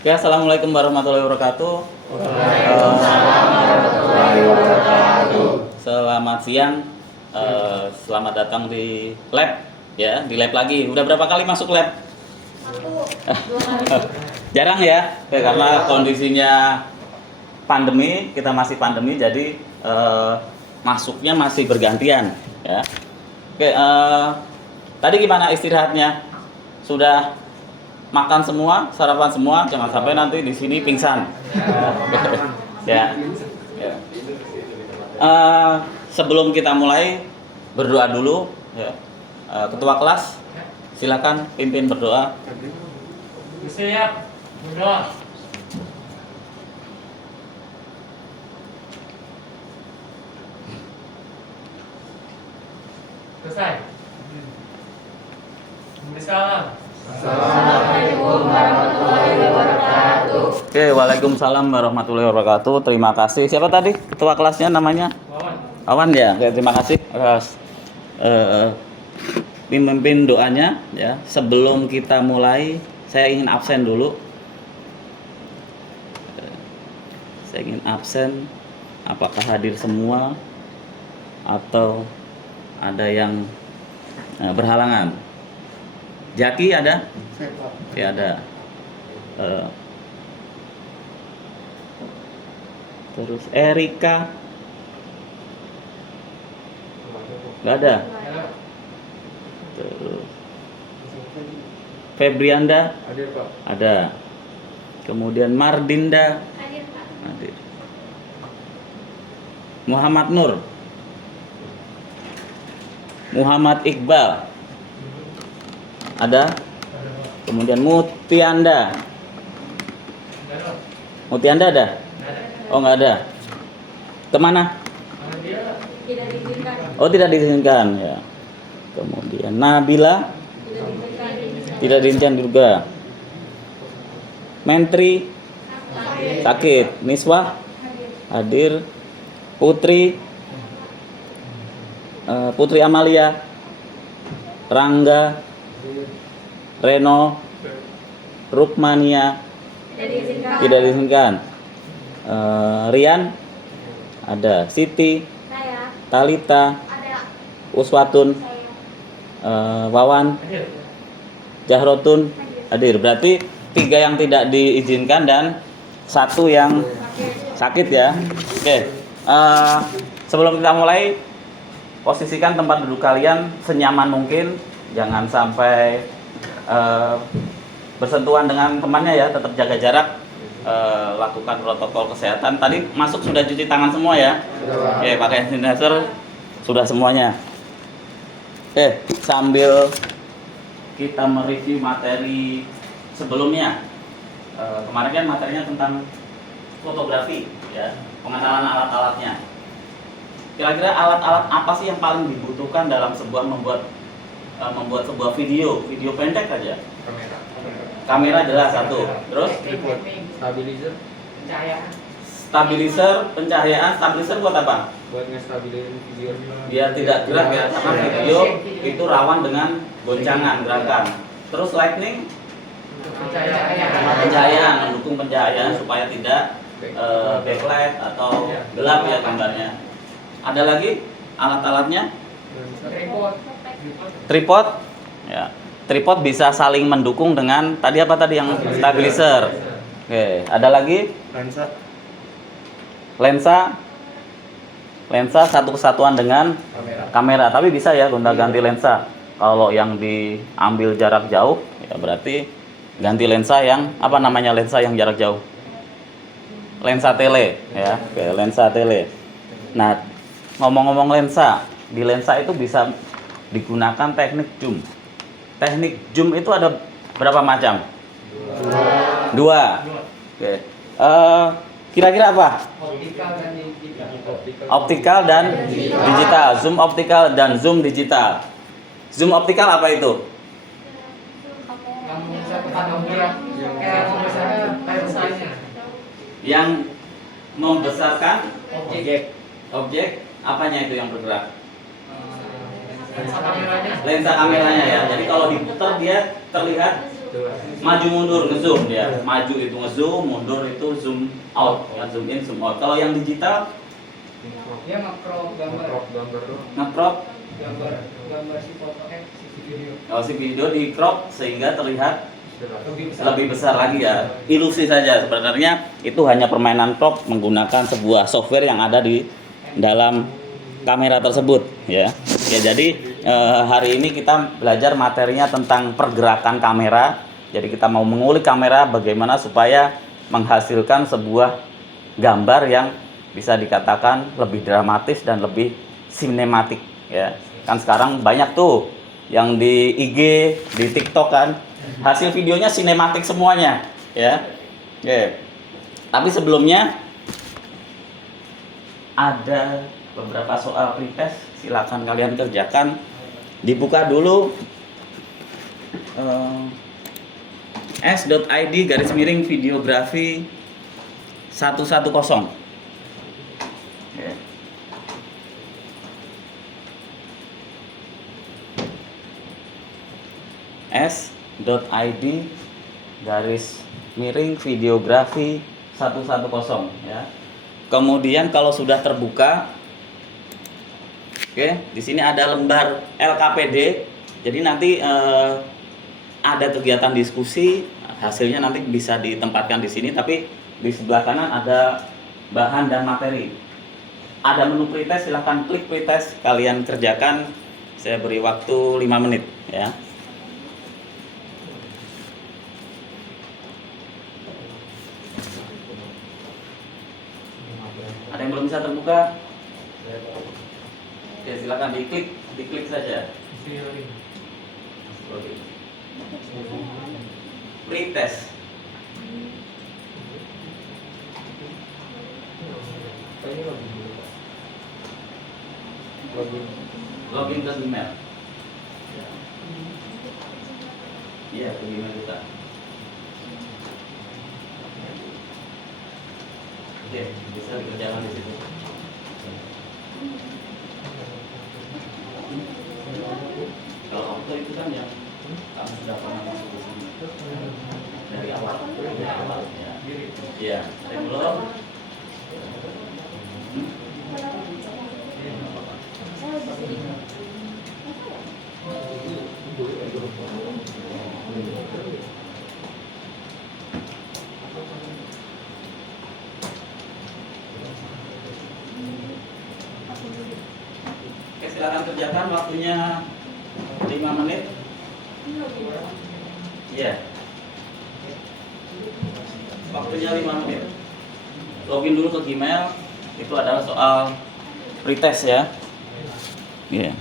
Ya, assalamualaikum warahmatullahi wabarakatuh. Selamat siang. Selamat datang di lab. Ya, di lab lagi. Udah berapa kali masuk lab? Jarang ya, karena kondisinya pandemi, kita masih pandemi, jadi masuknya masih bergantian. Ya. Oke, tadi gimana istirahatnya? Sudah makan semua, sarapan semua, jangan sampai nanti di sini pingsan. Ya. Ya. Sebelum kita mulai berdoa dulu. Ya. Ketua kelas, silakan pimpin berdoa. Siap, berdoa. Selesai. Salam. Assalamualaikum warahmatullahi wabarakatuh. Oke, waalaikumsalam warahmatullahi wabarakatuh. Terima kasih. Siapa tadi? Ketua kelasnya namanya? Wawan. Awan ya. Oke, terima kasih. Pimpin doanya ya. Sebelum kita mulai, saya ingin absen dulu. Saya ingin absen. Apakah hadir semua atau ada yang berhalangan? Jaki ada? Ya ada. Terus Erika nggak ada. Terus Febrianda Hadir, Pak. ada. Kemudian Mardinda Hadir, Pak. hadir. Muhammad Nur, Muhammad Iqbal ada. Kemudian Mutianda ada? Oh nggak ada. Kemana? Tidak diizinkan. Oh tidak diizinkan ya. Kemudian Nabila Tidak diizinkan. tidak diizinkan juga. Menteri sakit. Miswah hadir. Putri Amalia, Rangga, Reno, Rukmania Tidak diizinkan. tidak diizinkan. Rian ada. Siti, Saya Talita, ada. Uswatun, Saya Wawan, Hadir. Jahrotun hadir. Berarti 3 yang tidak diizinkan dan 1 yang sakit ya. Oke. Sebelum kita mulai, posisikan tempat duduk kalian senyaman mungkin. Jangan sampai bersentuhan dengan temannya ya. Tetap jaga jarak. Lakukan protokol kesehatan. Tadi masuk sudah cuci tangan semua ya. Oke, pakai hand sanitizer sudah semuanya. Oke, sambil kita mereview materi sebelumnya. Kemarin kan materinya tentang fotografi ya, pengenalan alat-alatnya. Kira-kira alat-alat apa sih yang paling dibutuhkan dalam membuat sebuah video pendek aja? Kamera jelas satu. Terus Stabilizer. pencahayaan. Stabilizer buat apa? Buat ngestabilin video. Biar tidak gerak ya, karena video itu rawan dengan goncangan gerakan. Terus lightning, pencahayaan, mendukung pencahayaan supaya tidak backlight atau gelap ya gambarnya. Ada lagi alat-alatnya? Tripod ya. Tripod bisa saling mendukung dengan tadi yang stabilizer. Oke, ada lagi lensa satu kesatuan dengan kamera. Tapi bisa ya gonta-ganti lensa. Kalau yang diambil jarak jauh ya berarti ganti lensa yang lensa yang jarak jauh. Lensa tele ya. Oke, lensa tele. Nah, ngomong-ngomong lensa, di lensa itu bisa digunakan teknik zoom. Teknik zoom itu ada berapa macam? 2. Oke. Kira-kira apa? Optikal dan digital. Zoom optikal dan zoom digital. Zoom optikal apa itu? Yang membesarkan objek apanya itu yang bergerak? Lensa kameranya. Lensa kameranya ya. Jadi kalau diputar dia terlihat Maju mundur ngezoom ya. Maju itu ngezoom, mundur itu zoom out. Ya, zoom in, zoom out. Kalau yang digital Dia nge-crop gambar. Gambar doang. nge-crop, Gambar si foto si video. kalau si video di crop sehingga terlihat Lebih besar. lebih besar lagi ya. Ilusi saja sebenarnya, itu hanya permainan crop menggunakan sebuah software yang ada di dalam kamera tersebut ya. Ya jadi hari ini kita belajar materinya tentang pergerakan kamera. Jadi kita mau mengulik kamera bagaimana supaya menghasilkan sebuah gambar yang bisa dikatakan lebih dramatis dan lebih sinematik ya. Kan sekarang banyak tuh yang di IG, di TikTok kan hasil videonya sinematik semuanya ya. Oke. Tapi sebelumnya ada beberapa soal pretest, silakan kalian kerjakan. Dibuka dulu s.id garis miring videografi 110. Oke. s.id garis miring videografi 110 ya. Kemudian kalau sudah terbuka, oke, di sini ada lembar LKPD. Jadi nanti ada kegiatan diskusi, hasilnya nanti bisa ditempatkan di sini, tapi di sebelah kanan ada bahan dan materi. Ada menu pretest, silahkan klik pretest, kalian kerjakan. Saya beri waktu 5 menit ya. Ada yang belum bisa terbuka? Oke, silakan diklik saja. Oke. Pretest. Login ke email. Iya, ke email kita. Oke, bisa dikerjakan di situ. Kalau kamu tuh itu kan yang kamu sudah pernah masuk ke sini dari awal ya. Iya, dari belum. Oke, silakan kerjakan, waktunya 5 menit. Iya. Waktunya 5 menit. Login dulu ke Gmail. Itu adalah soal pretest ya. Iya.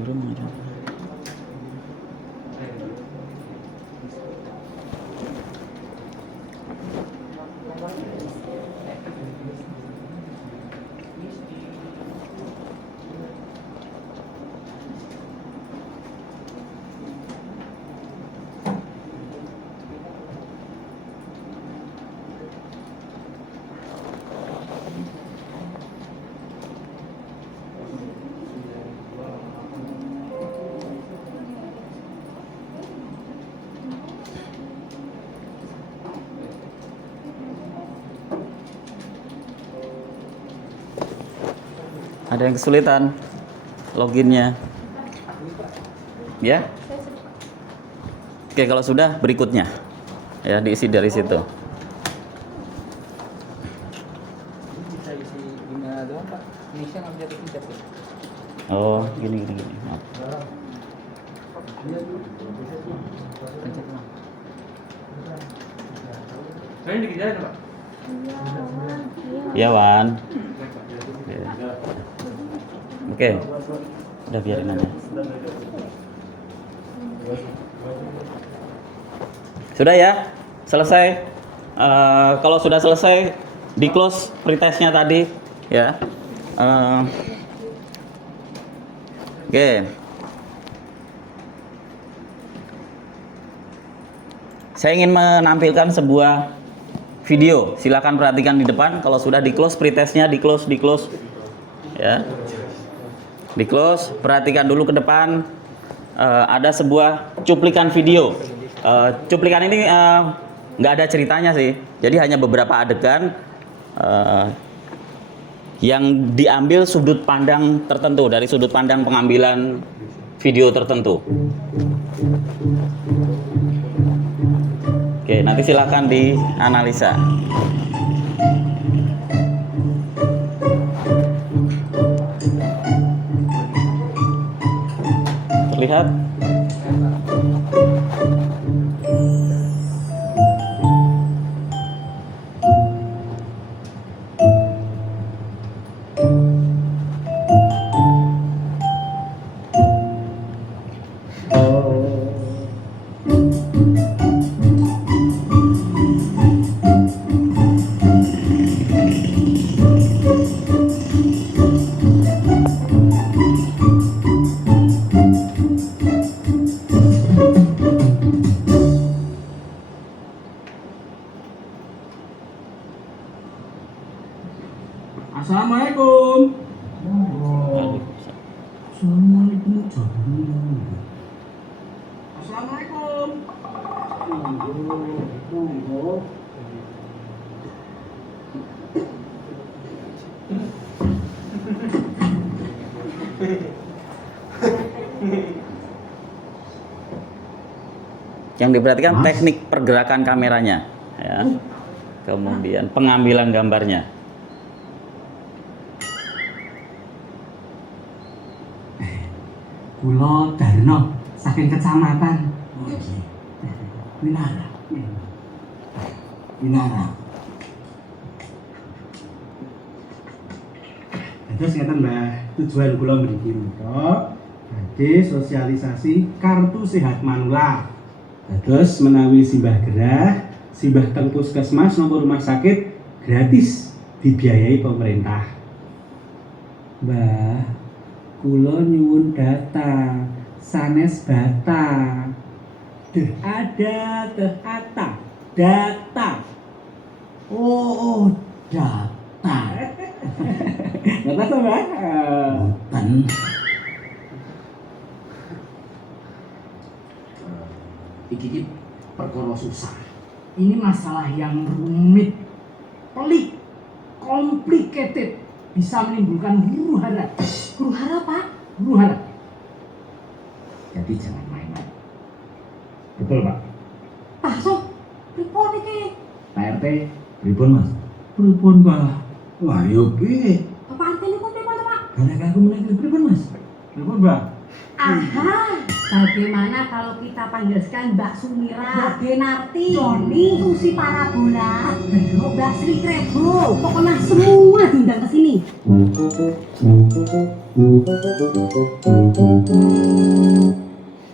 Belum ada. Ada yang kesulitan loginnya? Ya? Oke, kalau sudah berikutnya ya diisi dari situ. Bisa isi email doang, Pak. Indonesia nggak bisa dipencet ya? Oh, gini. Maaf. Pencet doang. Saya dikerjain, Pak. Ya, Wan. Oke. Udah biarin aja. Sudah ya? Selesai. Kalau sudah selesai, di close pretestnya tadi ya. Oke. Saya ingin menampilkan sebuah video. Silakan perhatikan di depan. Kalau sudah di close pretestnya, di close. Ya. Di close. Perhatikan dulu ke depan. Ada sebuah cuplikan video. Cuplikan ini nggak ada ceritanya sih. Jadi hanya beberapa adegan yang diambil sudut pandang tertentu, dari sudut pandang pengambilan video tertentu. Oke, nanti silakan dianalisa. Terlihat? Assalamualaikum. Assalamualaikum. Yang diperhatikan teknik pergerakan kameranya, ya. Kemudian pengambilan gambarnya. Kula Darno saking kecamatan. Oh iya. Winara. Terus ngeten Mbah, tujuan kula mriki menika badhe sosialisasi kartu sehat manula. Terus menawi simbah gerah, simbah teng puskesmas napa rumah sakit gratis dibiayai pemerintah. Mbah, kula nyuwun data sanes bata. Ada data. Oh, data. Data sama? Bukan. Iki perkara susah. Ini masalah yang rumit, pelik, complicated, bisa menimbulkan huru-hara. Huru-hara, Pak. Huru-hara. Jadi jangan main-main. Betul, Pak. Pak, so, pripun iki? Pak RT, pripun, Mas? Pripun, Pak? Wah, yo piye? Bapak RT niku pripun, Pak? Gara-gara aku menaiki pripun, Mas? Pripun, Mbak? Aha, bagaimana kalau kita panggilkan Mbak Sumira, Denarti, Joni, Susi Parabola, Mbak Sri Krebo, pokoknya semua diundang ke sini.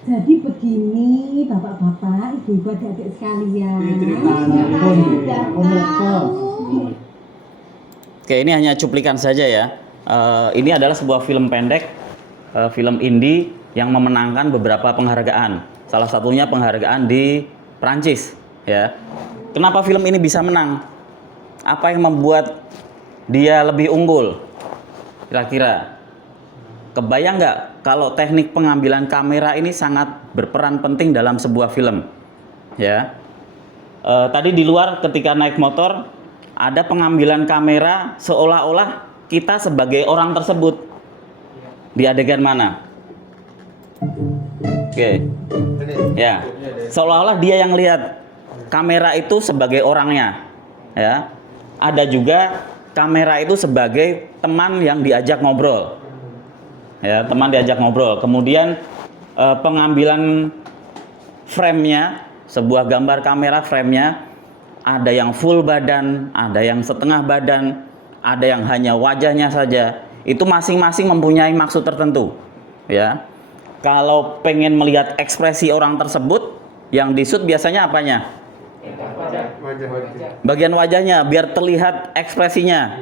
Jadi begini, bapak-bapak, ibu-ibu, adik-adik sekalian. Oke, ini hanya cuplikan saja ya. Ini adalah sebuah film pendek, film indie yang memenangkan beberapa penghargaan. Salah satunya penghargaan di Prancis, ya. Kenapa film ini bisa menang? Apa yang membuat dia lebih unggul? Kira-kira, kebayang nggak kalau teknik pengambilan kamera ini sangat berperan penting dalam sebuah film, ya. Tadi di luar ketika naik motor ada pengambilan kamera seolah-olah kita sebagai orang tersebut. Di adegan mana? Oke. Ya. Seolah-olah dia yang lihat. Kamera itu sebagai orangnya. Ya. Ada juga kamera itu sebagai teman yang diajak ngobrol. Ya, teman diajak ngobrol. Kemudian pengambilan frame-nya, sebuah gambar kamera frame-nya ada yang full badan, ada yang setengah badan, ada yang hanya wajahnya saja. Itu masing-masing mempunyai maksud tertentu, ya. Kalau pengen melihat ekspresi orang tersebut, yang di-shoot biasanya apanya? Bagian wajahnya, biar terlihat ekspresinya.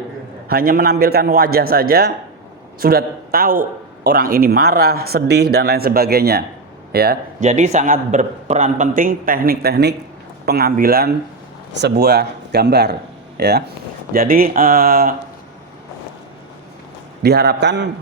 Hanya menampilkan wajah saja, sudah tahu orang ini marah, sedih dan lain sebagainya. Ya, jadi sangat berperan penting teknik-teknik pengambilan sebuah gambar. Ya, jadi diharapkan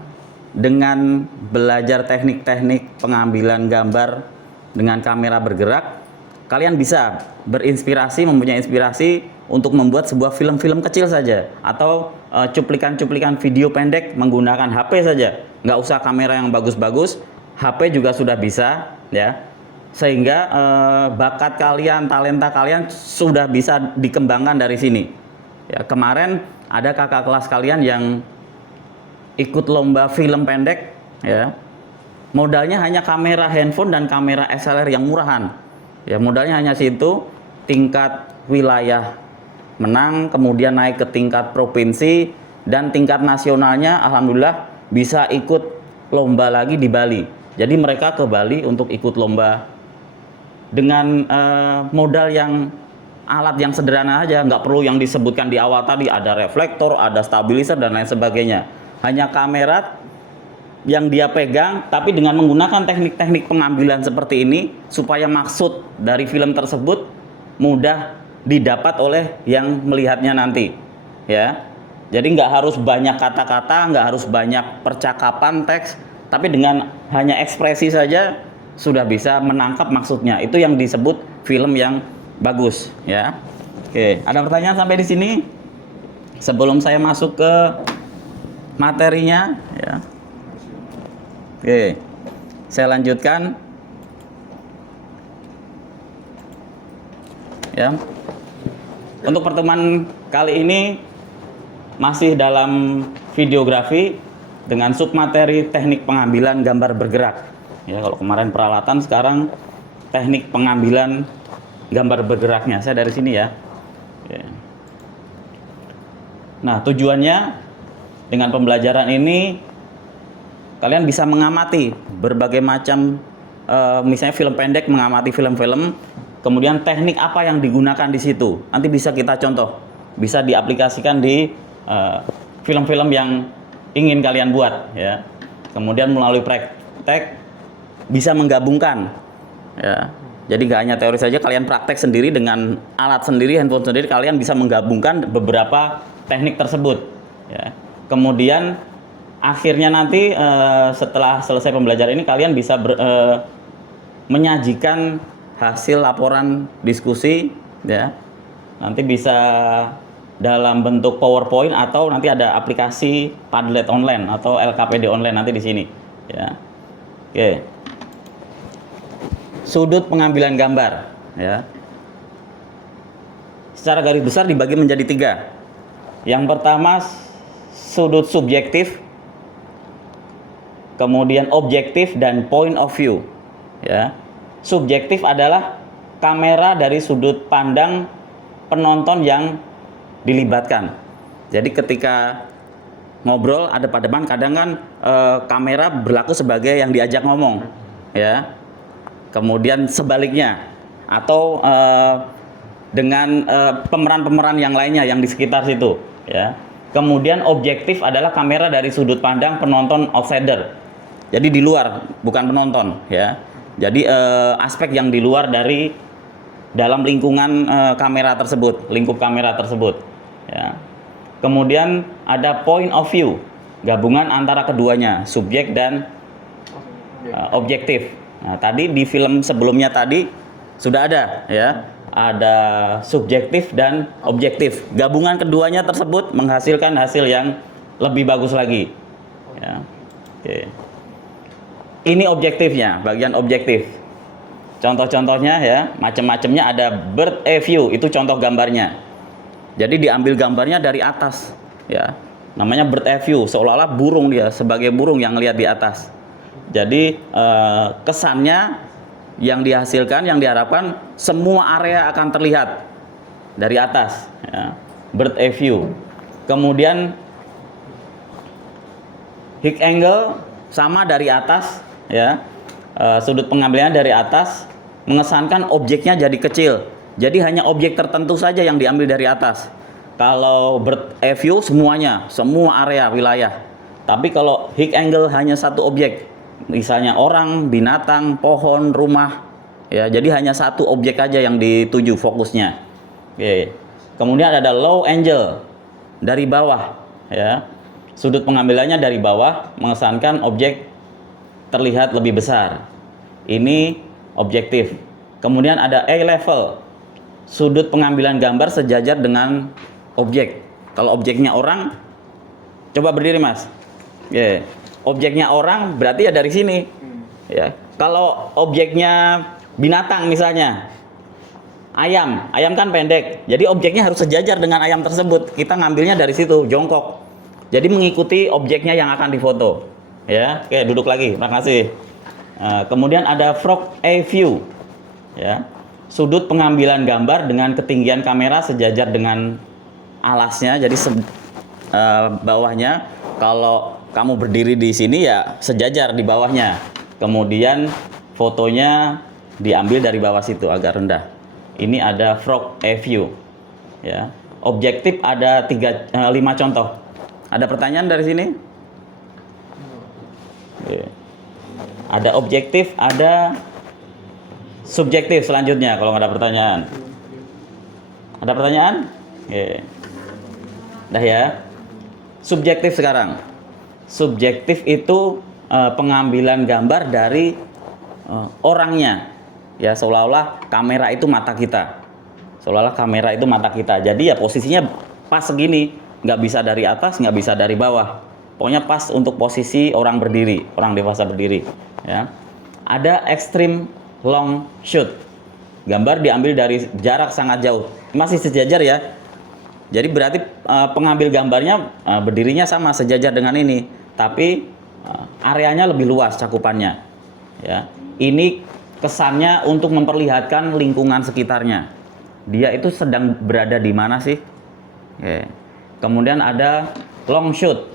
dengan belajar teknik-teknik pengambilan gambar dengan kamera bergerak, kalian bisa berinspirasi, mempunyai inspirasi untuk membuat sebuah film-film kecil saja atau cuplikan-cuplikan video pendek menggunakan HP saja. Nggak usah kamera yang bagus-bagus, HP juga sudah bisa, ya. Sehingga bakat kalian, talenta kalian sudah bisa dikembangkan dari sini. Ya, kemarin ada kakak kelas kalian yang ikut lomba film pendek, ya. Modalnya hanya kamera handphone dan kamera SLR yang murahan. Ya, modalnya hanya situ, tingkat wilayah menang, kemudian naik ke tingkat provinsi dan tingkat nasionalnya alhamdulillah bisa ikut lomba lagi di Bali. Jadi mereka ke Bali untuk ikut lomba dengan modal yang alat yang sederhana aja, nggak perlu yang disebutkan di awal tadi, ada reflektor, ada stabilizer dan lain sebagainya. Hanya kamera yang dia pegang, tapi dengan menggunakan teknik-teknik pengambilan seperti ini supaya maksud dari film tersebut mudah didapat oleh yang melihatnya nanti, ya. Jadi nggak harus banyak kata-kata, nggak harus banyak percakapan teks, tapi dengan hanya ekspresi saja sudah bisa menangkap maksudnya. Itu yang disebut film yang bagus, ya. Oke, ada pertanyaan sampai di sini? Sebelum saya masuk ke materinya, ya. Oke, saya lanjutkan. Ya. Untuk pertemuan kali ini masih dalam videografi dengan submateri teknik pengambilan gambar bergerak. Ya, kalau kemarin peralatan, sekarang teknik pengambilan gambar bergeraknya. Saya dari sini ya. Oke. Nah, tujuannya dengan pembelajaran ini kalian bisa mengamati berbagai macam misalnya film pendek, mengamati film-film, kemudian teknik apa yang digunakan di situ. Nanti bisa kita contoh, bisa diaplikasikan di film-film yang ingin kalian buat, ya. Kemudian melalui praktek bisa menggabungkan, ya. Jadi gak hanya teori saja, kalian praktek sendiri dengan alat sendiri, handphone sendiri, kalian bisa menggabungkan beberapa teknik tersebut, ya. Kemudian akhirnya nanti setelah selesai pembelajaran ini kalian bisa menyajikan hasil laporan diskusi, ya. Nanti bisa dalam bentuk PowerPoint atau nanti ada aplikasi Padlet online atau LKPD online nanti di sini, ya. Oke. Sudut pengambilan gambar, ya. Secara garis besar dibagi menjadi 3. Yang pertama sudut subjektif, kemudian objektif dan point of view, ya. Subjektif adalah kamera dari sudut pandang penonton yang dilibatkan. Jadi ketika ngobrol ada pada depan, kadang kan kamera berlaku sebagai yang diajak ngomong, ya. Kemudian sebaliknya atau dengan pemeran-pemeran yang lainnya yang di sekitar situ, ya. Kemudian objektif adalah kamera dari sudut pandang penonton outsider. Jadi di luar, bukan penonton, ya. Jadi aspek yang di luar dari dalam lingkungan kamera tersebut, lingkup kamera tersebut, ya. Kemudian ada point of view, gabungan antara keduanya, subjek dan objektif. Nah, tadi di film sebelumnya tadi sudah ada, ya. Ada subjektif dan objektif. Gabungan keduanya tersebut menghasilkan hasil yang lebih bagus lagi, ya. Oke. Ini objektifnya, bagian objektif. Contoh-contohnya, ya, macam-macamnya ada bird eye view, itu contoh gambarnya. Jadi diambil gambarnya dari atas, ya. Namanya bird eye view, seolah-olah burung dia, sebagai burung yang lihat di atas. Jadi kesannya yang dihasilkan, yang diharapkan semua area akan terlihat dari atas, ya. Bird eye view. Kemudian high angle sama dari atas, ya. Sudut pengambilannya dari atas mengesankan objeknya jadi kecil. Jadi hanya objek tertentu saja yang diambil dari atas. Kalau bird eye view semuanya, semua area wilayah. Tapi kalau high angle hanya satu objek, misalnya orang, binatang, pohon, rumah, ya, jadi hanya satu objek aja yang dituju fokusnya. Oke. Kemudian ada low angle dari bawah, ya. Sudut pengambilannya dari bawah mengesankan objek terlihat lebih besar. Ini objektif. Kemudian ada A level. Sudut pengambilan gambar sejajar dengan objek. Kalau objeknya orang, coba berdiri, Mas. Ya. Objeknya orang berarti ya dari sini. Ya. Kalau objeknya binatang misalnya, ayam kan pendek. Jadi objeknya harus sejajar dengan ayam tersebut. Kita ngambilnya dari situ, jongkok. Jadi mengikuti objeknya yang akan difoto. Ya, oke, duduk lagi. Terima kasih. Kemudian ada frog A view. Ya. Sudut pengambilan gambar dengan ketinggian kamera sejajar dengan alasnya. Jadi bawahnya, kalau kamu berdiri di sini ya sejajar di bawahnya. Kemudian fotonya diambil dari bawah situ agak rendah. Ini ada frog A view. Ya. Objektif ada 5 contoh. Ada pertanyaan dari sini? Oke. Ada objektif, ada subjektif selanjutnya kalau nggak ada pertanyaan. Ada pertanyaan? Oke. Dah ya. Subjektif sekarang. Subjektif itu pengambilan gambar dari orangnya. Ya, seolah-olah kamera itu mata kita. Seolah-olah kamera itu mata kita. Jadi ya posisinya pas segini. Nggak bisa dari atas, nggak bisa dari bawah. Pokoknya pas untuk posisi orang berdiri, orang dewasa berdiri. Ya. Ada extreme long shoot. Gambar diambil dari jarak sangat jauh. Masih sejajar ya. Jadi berarti pengambil gambarnya berdirinya sama, sejajar dengan ini. Tapi areanya lebih luas cakupannya. Ya. Ini kesannya untuk memperlihatkan lingkungan sekitarnya. Dia itu sedang berada di mana sih? Oke. Kemudian ada long shoot.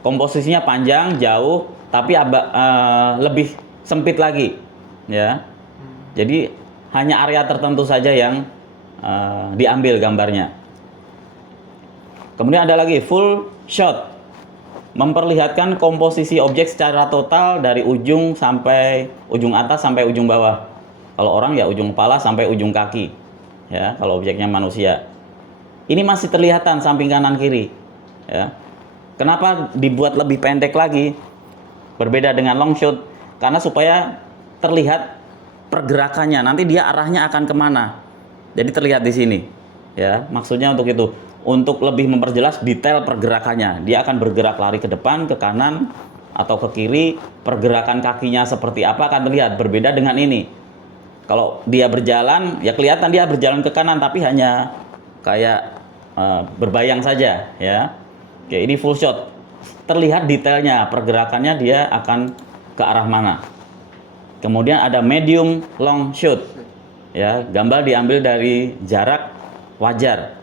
Komposisinya panjang, jauh, tapi lebih sempit lagi. Ya. Jadi hanya area tertentu saja yang diambil gambarnya. Kemudian ada lagi full shot. Memperlihatkan komposisi objek secara total dari ujung atas sampai ujung bawah. Kalau orang ya ujung kepala sampai ujung kaki. Ya, kalau objeknya manusia. Ini masih terlihatan samping kanan kiri. Ya. Kenapa dibuat lebih pendek lagi? Berbeda dengan long shot, karena supaya terlihat pergerakannya. Nanti dia arahnya akan kemana? Jadi terlihat di sini. Ya, maksudnya untuk itu, untuk lebih memperjelas detail pergerakannya. Dia akan bergerak lari ke depan, ke kanan, atau ke kiri. Pergerakan kakinya seperti apa akan terlihat. Berbeda dengan ini. Kalau dia berjalan, ya kelihatan dia berjalan ke kanan, tapi hanya kayak berbayang saja, ya. Oke, ini full shot. Terlihat detailnya, pergerakannya dia akan ke arah mana. Kemudian ada medium long shoot. Ya, gambar diambil dari jarak wajar.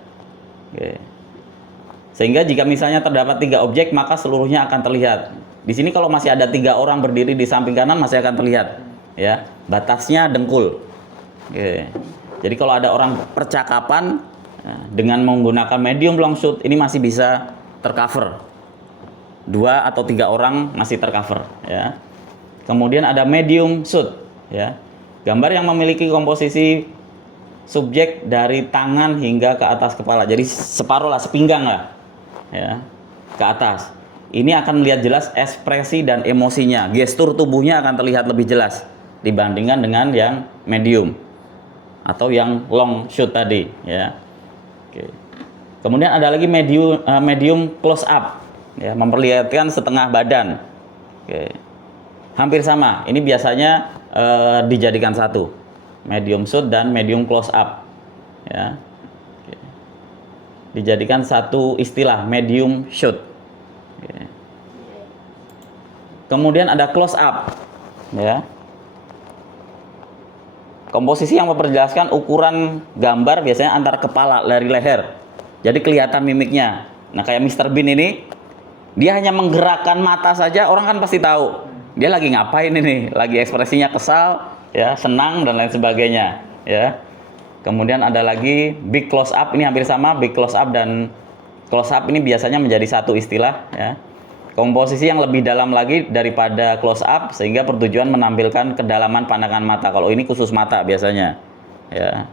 Oke. Sehingga jika misalnya terdapat 3 objek, maka seluruhnya akan terlihat. Di sini kalau masih ada 3 orang berdiri di samping kanan masih akan terlihat. Ya, batasnya dengkul. Oke. Jadi kalau ada orang percakapan dengan menggunakan medium long shoot, ini masih bisa tercover. 2 atau 3 orang masih tercover, ya. Kemudian ada medium shoot, ya. Gambar yang memiliki komposisi subjek dari tangan hingga ke atas kepala. Jadi separuh lah, sepinggang lah, ya, ke atas. Ini akan melihat jelas ekspresi dan emosinya. Gestur tubuhnya akan terlihat lebih jelas dibandingkan dengan yang medium atau yang long shoot tadi, ya. Oke. Kemudian ada lagi medium close up, ya, memperlihatkan setengah badan. Oke. Hampir sama. Ini biasanya dijadikan satu, medium shoot dan medium close up, ya. Oke. Dijadikan satu istilah, medium shoot. Oke. Kemudian ada close up, ya. Komposisi yang memperjelaskan ukuran gambar biasanya antar kepala dari leher. Jadi kelihatan mimiknya. Nah, kayak Mr. Bean ini, dia hanya menggerakkan mata saja, orang kan pasti tahu dia lagi ngapain ini, lagi ekspresinya kesal, ya, senang dan lain sebagainya, ya. Kemudian ada lagi big close up, ini hampir sama, big close up dan close up ini biasanya menjadi satu istilah, ya. Komposisi yang lebih dalam lagi daripada close up sehingga bertujuan menampilkan kedalaman pandangan mata. Kalau ini khusus mata biasanya, ya,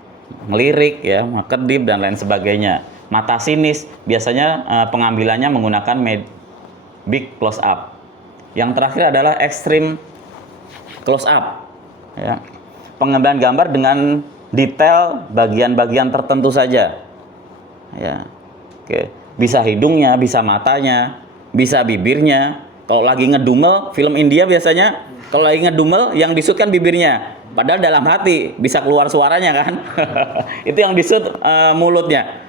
ngelirik, ya, kedip dan lain sebagainya. Mata sinis biasanya pengambilannya menggunakan big close up. Yang terakhir adalah extreme close up, ya. Pengambilan gambar dengan detail bagian-bagian tertentu saja, ya. Oke, bisa hidungnya, bisa matanya, bisa bibirnya. Kalau lagi ngedumel, film India biasanya kalau lagi ngedumel yang disut kan bibirnya, padahal dalam hati bisa keluar suaranya kan. Itu yang disut mulutnya.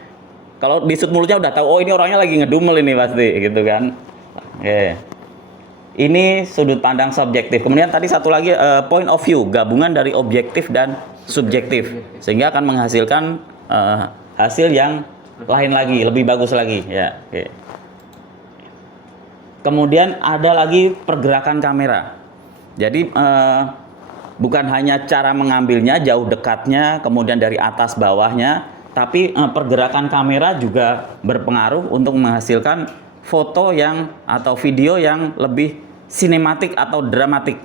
Kalau disut mulutnya udah tahu, oh ini orangnya lagi ngedumel ini pasti, gitu kan. Oke. Ini sudut pandang subjektif. Kemudian tadi satu lagi point of view, gabungan dari objektif dan subjektif, sehingga akan menghasilkan hasil yang lain lagi, lebih bagus lagi, ya. Oke. Kemudian ada lagi pergerakan kamera. Jadi bukan hanya cara mengambilnya, jauh dekatnya, kemudian dari atas bawahnya, tapi pergerakan kamera juga berpengaruh untuk menghasilkan foto yang atau video yang lebih sinematik atau dramatik.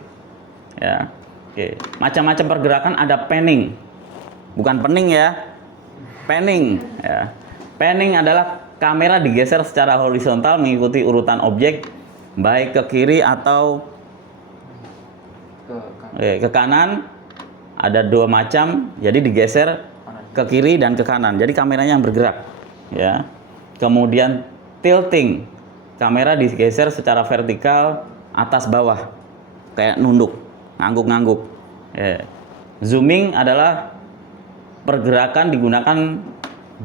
Ya. Oke. Macam-macam pergerakan, ada panning. Bukan pening ya. Panning, ya. Panning adalah kamera digeser secara horizontal mengikuti urutan objek baik ke kiri atau ke kanan. Ada dua macam, jadi digeser ke kiri dan ke kanan. Jadi kameranya yang bergerak, ya. Kemudian tilting, kamera digeser secara vertikal atas bawah, kayak nunduk, ngangguk-ngangguk. Ya. Zooming adalah pergerakan digunakan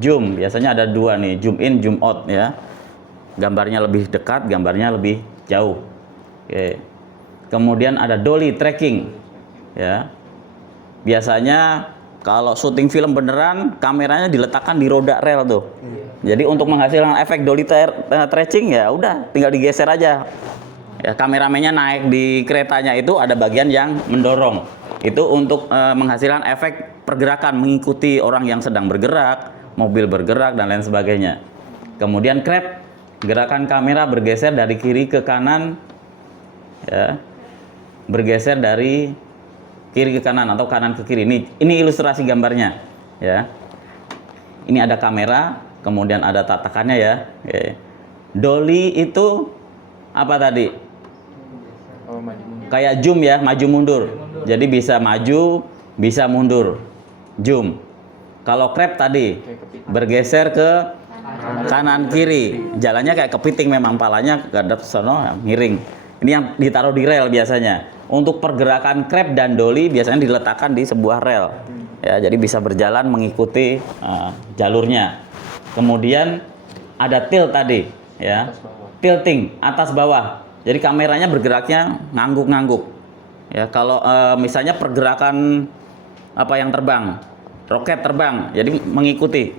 zoom, biasanya ada dua nih, zoom in, zoom out, ya. Gambarnya lebih dekat, gambarnya lebih jauh. Oke. Kemudian ada dolly tracking, ya. Biasanya kalau syuting film beneran, kameranya diletakkan di roda rel tuh. Jadi untuk menghasilkan efek dolly tracking, ya udah tinggal digeser aja. Ya, kameramennya naik di keretanya itu ada bagian yang mendorong. Itu untuk menghasilkan efek pergerakan mengikuti orang yang sedang bergerak, mobil bergerak dan lain sebagainya. Kemudian crab, gerakan kamera bergeser dari kiri ke kanan, ya. Bergeser dari kiri ke kanan atau kanan ke kiri. Ini ilustrasi gambarnya, ya. Ini ada kamera, kemudian ada tatakannya, ya. Oke. Dolly itu apa tadi? Oh, maju mundur. Kayak zoom, ya, maju mundur. Jadi bisa maju, bisa mundur. Zoom. Kalau crab tadi bergeser ke kanan kiri, jalannya kayak kepiting, memang palanya gadap sono miring. Ini yang ditaruh di rel biasanya. Untuk pergerakan crab dan dolly biasanya diletakkan di sebuah rel, ya, jadi bisa berjalan mengikuti jalurnya. Kemudian ada tilt tadi, ya, tilting atas bawah. Jadi kameranya bergeraknya ngangguk-ngangguk. Ya, kalau misalnya pergerakan apa yang terbang, roket terbang, jadi mengikuti,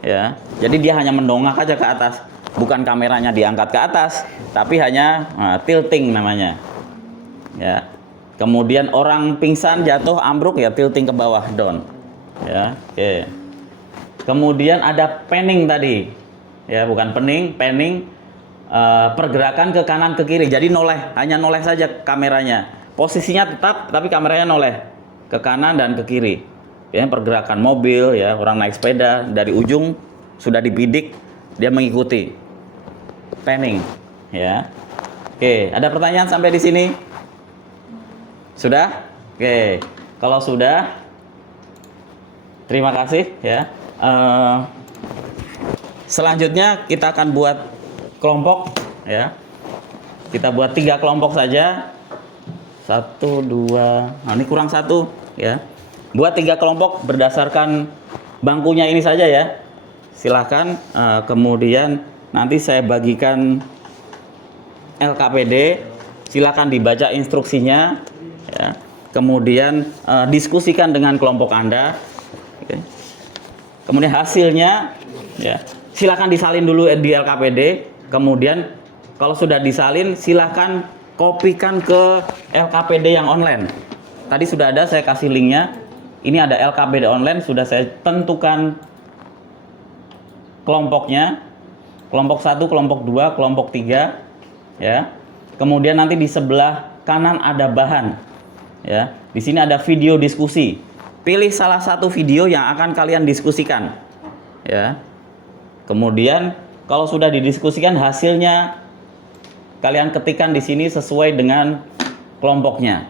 ya. Jadi dia hanya mendongak aja ke atas, bukan kameranya diangkat ke atas, tapi hanya tilting namanya. Ya. Kemudian orang pingsan, jatuh, ambruk, ya tilting ke bawah, down. Ya, oke. Kemudian ada panning tadi. Ya, bukan pening, panning, pergerakan ke kanan ke kiri. Jadi noleh, hanya noleh saja kameranya. Posisinya tetap tapi kameranya noleh ke kanan dan ke kiri. Ya, pergerakan mobil, ya, orang naik sepeda dari ujung sudah dibidik, dia mengikuti. Panning, ya. Oke, ada pertanyaan sampai di sini? Sudah? Oke. Kalau sudah, terima kasih, ya. Selanjutnya kita akan buat kelompok, ya. Kita buat 3 kelompok saja. 1, 2. Nah, ini kurang 1, ya. Buat 3 kelompok berdasarkan bangkunya ini saja, ya. Silahkan. Kemudian nanti saya bagikan LKPD. Silahkan dibaca instruksinya, ya. Kemudian diskusikan dengan kelompok Anda. Oke. Kemudian hasilnya, ya, silakan disalin dulu di LKPD. Kemudian kalau sudah disalin, silakan kopikan ke LKPD yang online. Tadi sudah ada, saya kasih linknya. Ini ada LKPD online, sudah saya tentukan kelompoknya. Kelompok 1, kelompok 2, kelompok 3. ya. Kemudian nanti di sebelah kanan ada bahan, ya. Di sini ada video diskusi. Pilih salah satu video yang akan kalian diskusikan, ya. Kemudian kalau sudah didiskusikan hasilnya kalian ketikkan di sini sesuai dengan kelompoknya,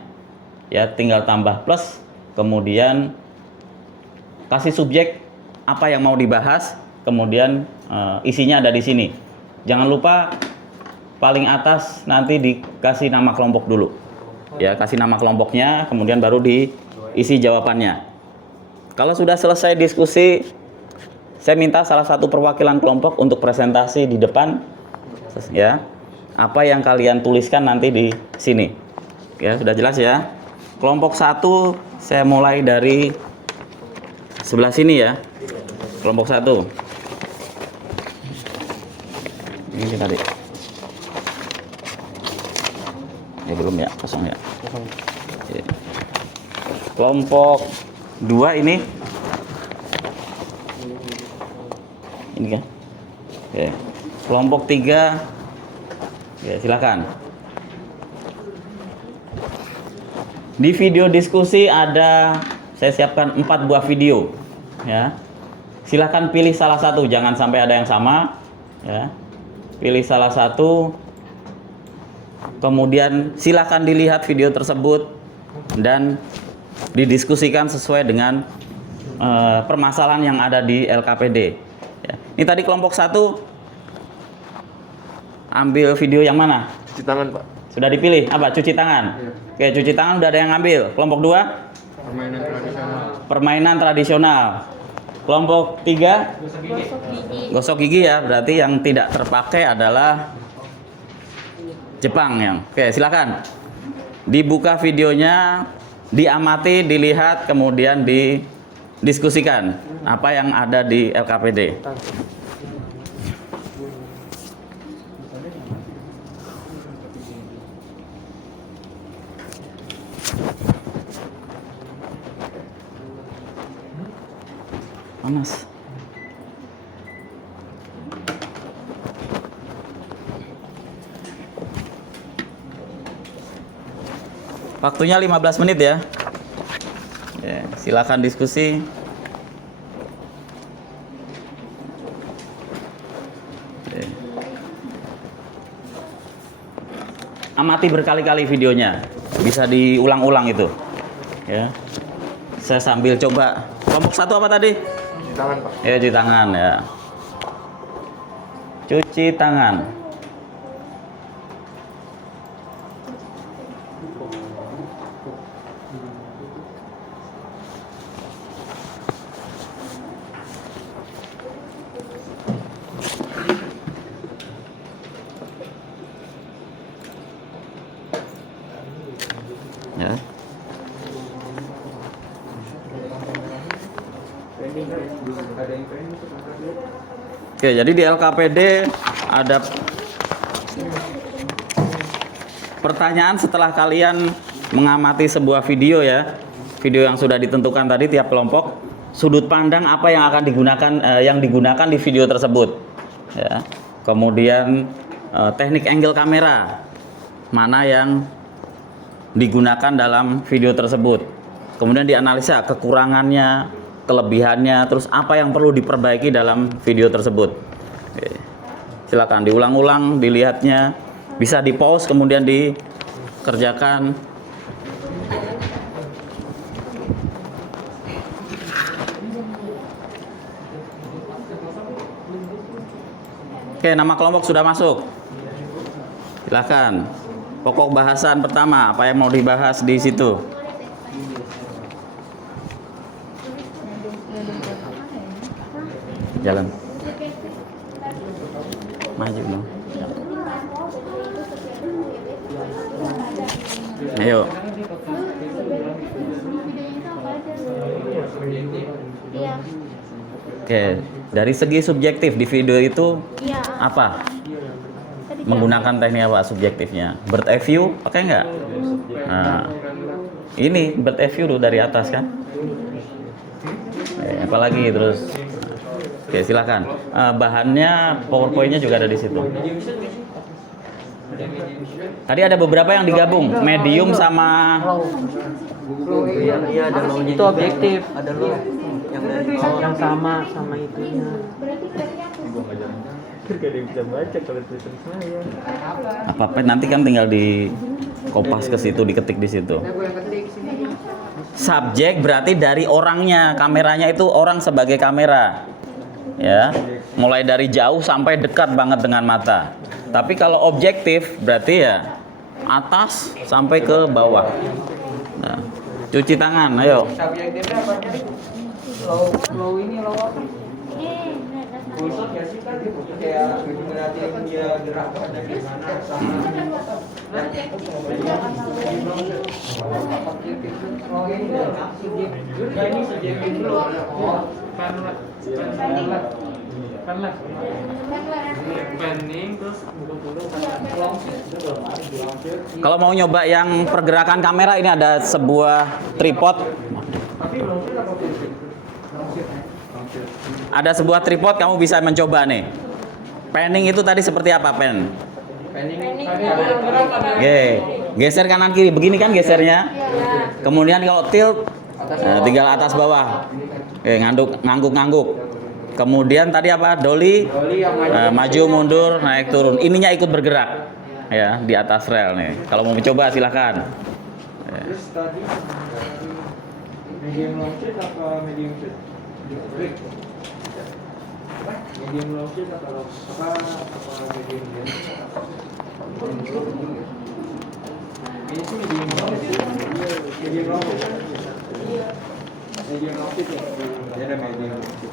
ya. Tinggal tambah plus, kemudian kasih subjek apa yang mau dibahas, kemudian isinya ada di sini. Jangan lupa paling atas nanti dikasih nama kelompok dulu, ya. Kasih nama kelompoknya, kemudian baru diisi jawabannya. Kalau sudah selesai diskusi, saya minta salah satu perwakilan kelompok untuk presentasi di depan, ya. Apa yang kalian tuliskan nanti di sini, ya. Sudah jelas ya. Kelompok 1 saya mulai dari sebelah sini, ya. Kelompok 1 ini tadi ya, belum ya, kosong ya. Oke. Kelompok 2 ini kan. Oke. Kelompok 3 ya, silakan. Di video diskusi ada, saya siapkan 4 buah video, ya. Silakan pilih salah satu, jangan sampai ada yang sama, ya. Pilih salah satu, kemudian silakan dilihat video tersebut dan didiskusikan sesuai dengan permasalahan yang ada di LKPD, ya. Ini tadi kelompok 1 ambil video yang mana? Cuci tangan, Pak. Sudah dipilih apa? Cuci tangan. Iya. Oke, cuci tangan udah ada yang ngambil. Kelompok 2 Permainan tradisional. permainan tradisional. Kelompok 3 gosok gigi, ya. Berarti yang tidak terpakai adalah Jepang yang. Oke, silakan. Dibuka videonya, diamati, dilihat, kemudian didiskusikan apa yang ada di LKPD. Panas. Waktunya 15 menit, ya. Ya, silakan diskusi. Oke. Amati berkali-kali videonya. Bisa diulang-ulang itu. Ya. Saya sambil coba. Kelompok 1 apa tadi? Cuci tangan, Pak. Ya, cuci tangan, ya. Cuci tangan. Ya. Oke, jadi di LKPD ada pertanyaan setelah kalian mengamati sebuah video, ya. Video yang sudah ditentukan tadi tiap kelompok, sudut pandang apa yang akan digunakan di video tersebut, ya. Kemudian teknik angle kamera mana yang digunakan dalam video tersebut. Kemudian dianalisa kekurangannya, kelebihannya, terus apa yang perlu diperbaiki dalam video tersebut. Oke. Silakan diulang-ulang, dilihatnya, bisa di pause kemudian dikerjakan. Oke, nama kelompok sudah masuk. Silakan. Pokok bahasan pertama, apa yang mau dibahas di situ? Jalan. Maju dong. Ayo. Oke, dari segi subjektif di video itu apa? Menggunakan teknik apa subjektifnya? Bird eye view, pakai nggak? Nah, ini bird eye view dari atas kan? Apalagi terus? Oke, silakan. Bahannya, PowerPoint-nya juga ada di situ. Tadi ada beberapa yang digabung, medium sama Iya ada low. Itu objektif, ada low. Yang sama itunya. apa nanti kan tinggal di kopas ke situ, diketik di situ. Subjek berarti dari orangnya, kameranya itu orang sebagai kamera. Ya, mulai dari jauh sampai dekat banget dengan mata. Tapi kalau objektif berarti ya atas sampai ke bawah. Nah, cuci tangan, ayo. Subjektifnya apa tadi? Low ini low apa? Khusus ya sih kan kayak berarti dia gerakannya gimana sama oh ini subjektif dulu. Planning terus Kalau mau nyoba yang pergerakan kamera, ini ada sebuah tripod. Ada sebuah tripod, kamu bisa mencoba nih. Panning itu tadi seperti apa, pen? Oke, geser kanan kiri, begini kan gesernya. Kemudian kalau tilt, tinggal atas bawah. Oke, ngangguk. Kemudian tadi apa? Dolly, maju mundur, naik turun. Ininya ikut bergerak, ya di atas rel nih. Kalau mau mencoba silahkan. Terus tadi medium long shoot apa medium shoot? Medium long shoot atau apa medium long shoot? Ini sih medium long shoot. Medium long shoot. Medium long shoot ya. Dia ada medium long shoot.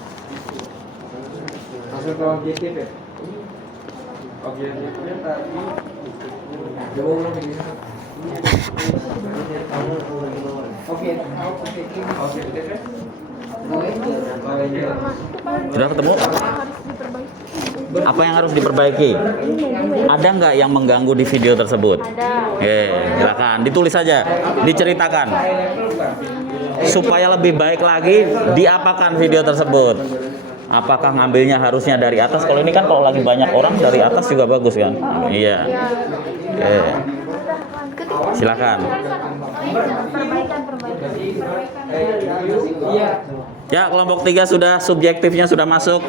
Masuk ke objektif ya. Objektifnya tadi jauh lebih. Oke. Sudah ketemu? Apa yang harus diperbaiki? Ada nggak yang mengganggu di video tersebut? Silakan ditulis saja, diceritakan supaya lebih baik lagi diapakan video tersebut. Apakah ngambilnya harusnya dari atas? Kalau ini kan kalau lagi banyak orang dari atas juga bagus kan? Iya. Silakan. Ya, kelompok 3 sudah, subjektifnya sudah masuk.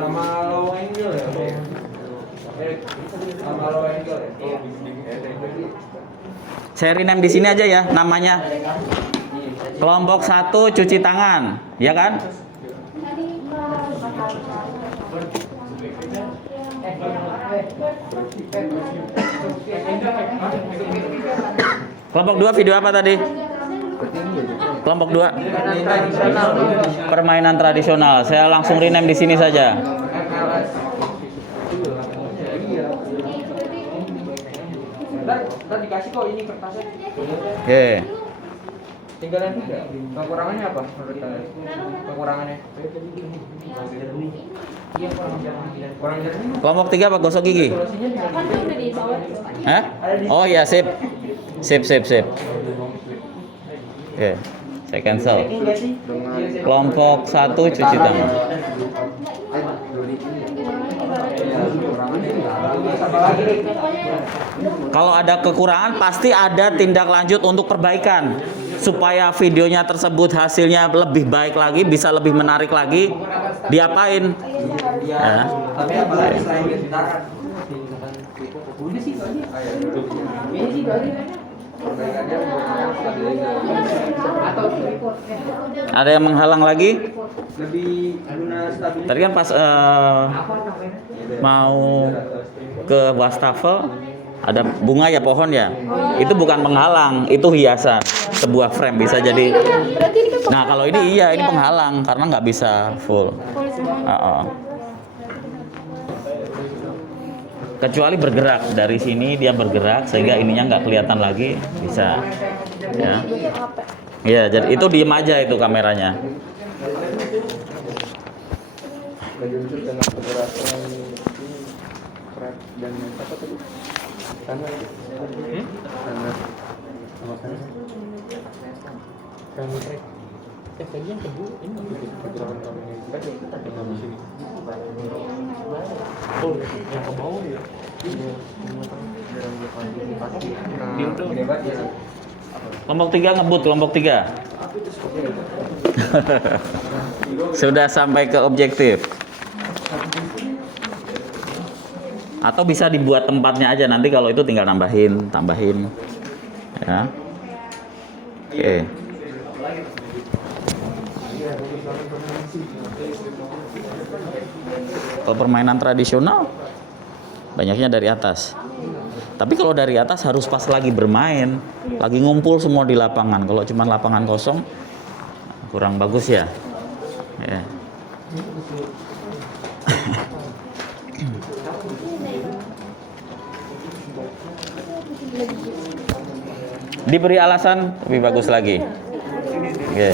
Sama low angle ya. Sama low angle ya. Saya rename di sini aja ya namanya. Kelompok 1 cuci tangan, ya kan? Kelompok 2 video apa tadi? Kelompok 2 permainan tradisional. Saya langsung rename di sini saja. Tadi dikasih kok ini kertasnya. Oke. Tinggalan 3. Kekurangannya apa menurut kalian? Kekurangannya? Iya, kurang jernih. Kelompok 3 apa gosok gigi? Hah? Oh iya, sip. Sip. Oke. Saya cancel. Kelompok 1 cuci tangan. Kalau ada kekurangan pasti ada tindak lanjut untuk perbaikan supaya videonya tersebut hasilnya lebih baik lagi, bisa lebih menarik lagi. Diapain? Ya. Ada yang menghalang lagi? Tadi kan pas mau ke wastafel ada bunga ya, pohon ya. Itu bukan penghalang, itu hiasan. Sebuah frame bisa jadi. Nah kalau ini iya, ini penghalang karena nggak bisa full. Kecuali bergerak dari sini, dia bergerak sehingga ininya nggak kelihatan lagi, bisa. Ya. Iya, jadi itu diem aja itu kameranya. Dan apa tadi? Tanah. Tanah. Sama kan? Kamu trek. tadi yang kedua ini pergerakan kameranya itu kan yang habis ini. Oh, yang ke bawah ya. Kelompok 3 ngebut, kelompok 3. Sudah sampai ke objektif. Atau bisa dibuat tempatnya aja, nanti kalau itu tinggal tambahin ya. Oke. Kalau permainan tradisional banyaknya dari atas. Tapi kalau dari atas harus pas lagi bermain, lagi ngumpul semua di lapangan. Kalau cuma lapangan kosong kurang bagus ya. Ya. Diberi alasan lebih bagus lagi. Oke.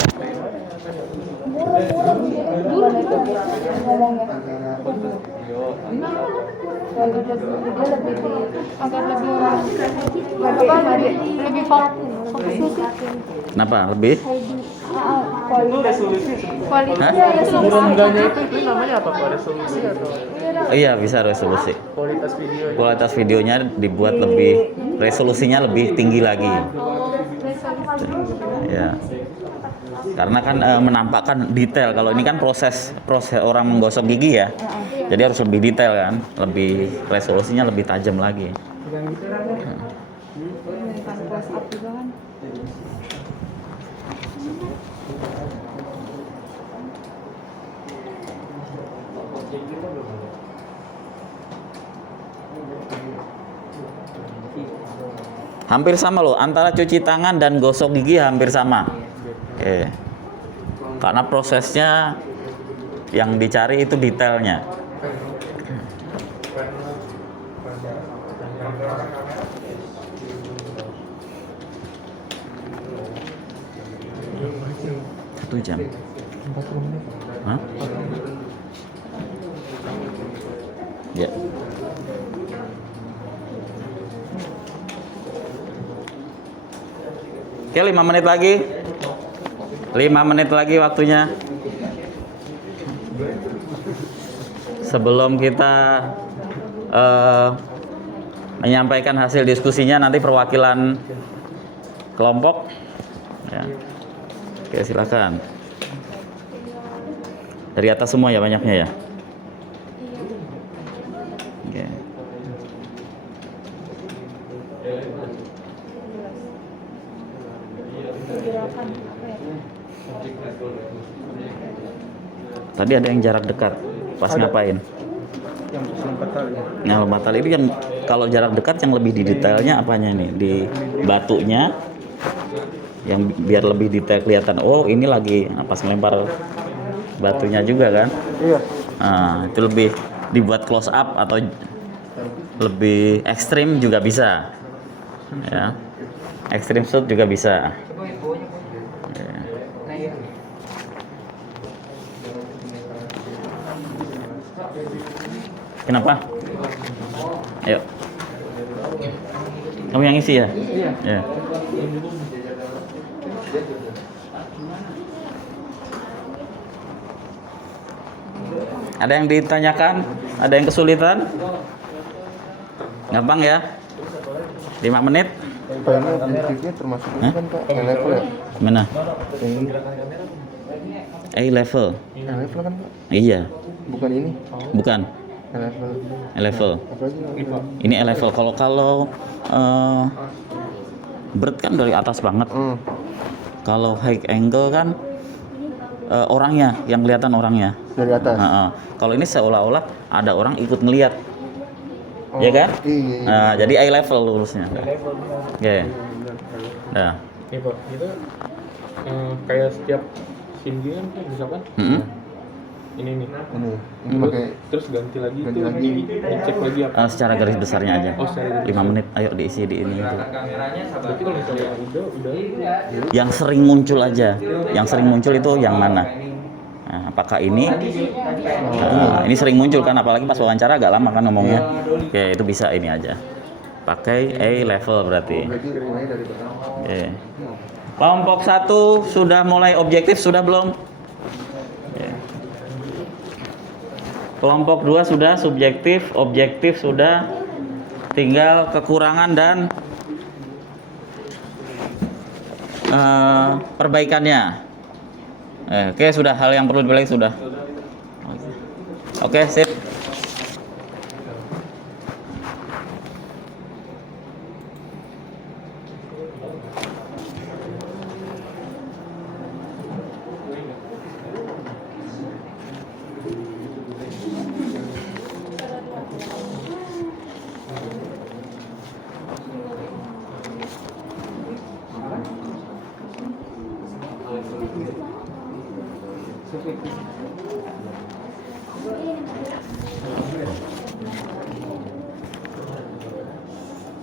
Kenapa? Lebih? Hah? Enggaknya itu namanya apa Pak? Resolusi atau Iya, bisa resolusi. kualitas video? Kualitas videonya dibuat lebih, resolusinya lebih tinggi lagi. Ya. Karena kan menampakkan detail. Kalau ini kan proses orang menggosok gigi ya. Jadi harus lebih detail kan, lebih resolusinya lebih tajam lagi. Hampir sama loh, antara cuci tangan dan gosok gigi hampir sama. Oke. Karena prosesnya yang dicari itu detailnya. Satu jam. 40 menit. Hah? Ya. Oke, 5 menit lagi. 5 menit lagi waktunya. Sebelum kita menyampaikan hasil diskusinya, nanti perwakilan kelompok. Ya. Oke, silakan. Dari atas semua ya banyaknya ya. Oke. Tadi ada yang jarak dekat. Pas ngapain? Yang lompat tali. Nah, lompat tali itu yang kalau jarak dekat yang lebih di detailnya apanya nih? Di batunya yang biar lebih detail kelihatan. Oh, ini lagi pas melempar batunya juga kan? Iya. Nah, itu lebih dibuat close up atau lebih ekstrim juga bisa. Ya. Ekstrim shoot juga bisa. Ya. Kenapa? Ayo. Kamu yang isi ya? Iya. Ya. Ada yang ditanyakan? Ada yang kesulitan? Gampang ya? 5 menit? Pak, ini objektifnya termasuk ini kan Pak, level ya? Mana? Ini A level. level kan Pak? Iya, Bukan ini? bukan Level. A level. Apa lagi? Ini A level. Kalau bird kan dari atas banget. Kalau high angle kan orangnya yang kelihatan orangnya. Dari atas? Kalau ini seolah-olah ada orang ikut ngelihat. Ya kan? Iya. Nah, jadi eye level lurusnya. Oke. Nah. Nih Pak, itu kayak setiap scene game kan misalkan ini nih. Ini pakai terus ganti lagi itu lagi ngecek lagi apa? Secara garis besarnya aja. Oh, secara garis 5 menit, ayo diisi di ini. Tapi kalau misalnya udah Yang sering muncul aja. Yang sering muncul itu yang mana? Nah, apakah ini? Ini sering muncul kan, apalagi pas wawancara agak lama kan ngomongnya. Oke, itu bisa ini aja. Pakai A level berarti. Berarti mulai dari pertama. Oke. Kelompok 1 sudah mulai objektif sudah belum? Oke. Kelompok 2 sudah subjektif, objektif sudah. Tinggal kekurangan dan perbaikannya. Oke, sudah hal yang perlu diperbaiki sudah. Oke, sip.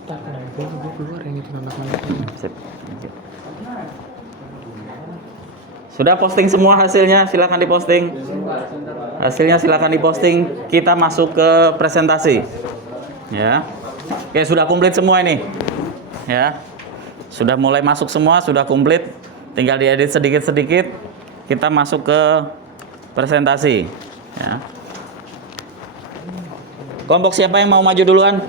Tak kenapa gue keluar yang itu anak-anak. Sip. Oke. Sudah posting semua hasilnya, silakan diposting. Hasilnya silakan diposting. Kita masuk ke presentasi. Ya. Oke, sudah komplit semua ini. Ya. Sudah mulai masuk semua, sudah komplit. Tinggal diedit sedikit-sedikit. Kita masuk ke presentasi. Ya. Kelompok siapa yang mau maju duluan?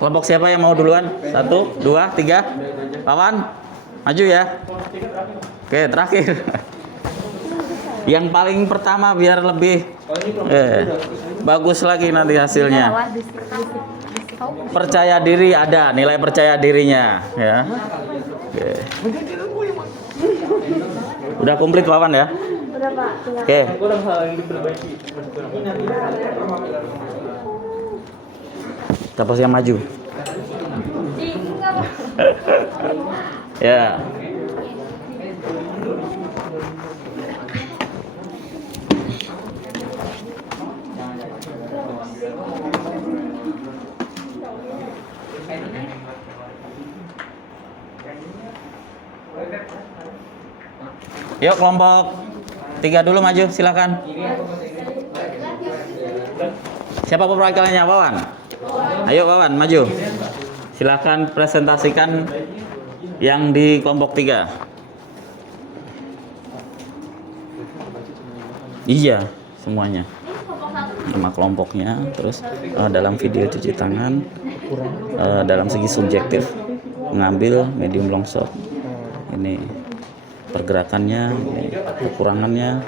Kelompok siapa yang mau duluan? 1, 2, 3. Kawan, maju ya. Oke, terakhir. Yang paling pertama biar lebih bagus lagi nanti hasilnya. Percaya diri ada, nilai percaya dirinya ya. Oke. Udah komplit Wawan ya? Udah Pak. Oke. Kurang hal yang diperbaiki. Siapa yang maju? Ya. Yuk kelompok 3 dulu maju, silakan. Siapa pemeragilannya? Wawan. Ayo Wawan, maju. Silakan presentasikan yang di kelompok 3. Iya, semuanya. Nama kelompoknya, terus dalam video cuci tangan, dalam segi subjektif, mengambil medium long shot. Ini pergerakannya, ini kekurangannya.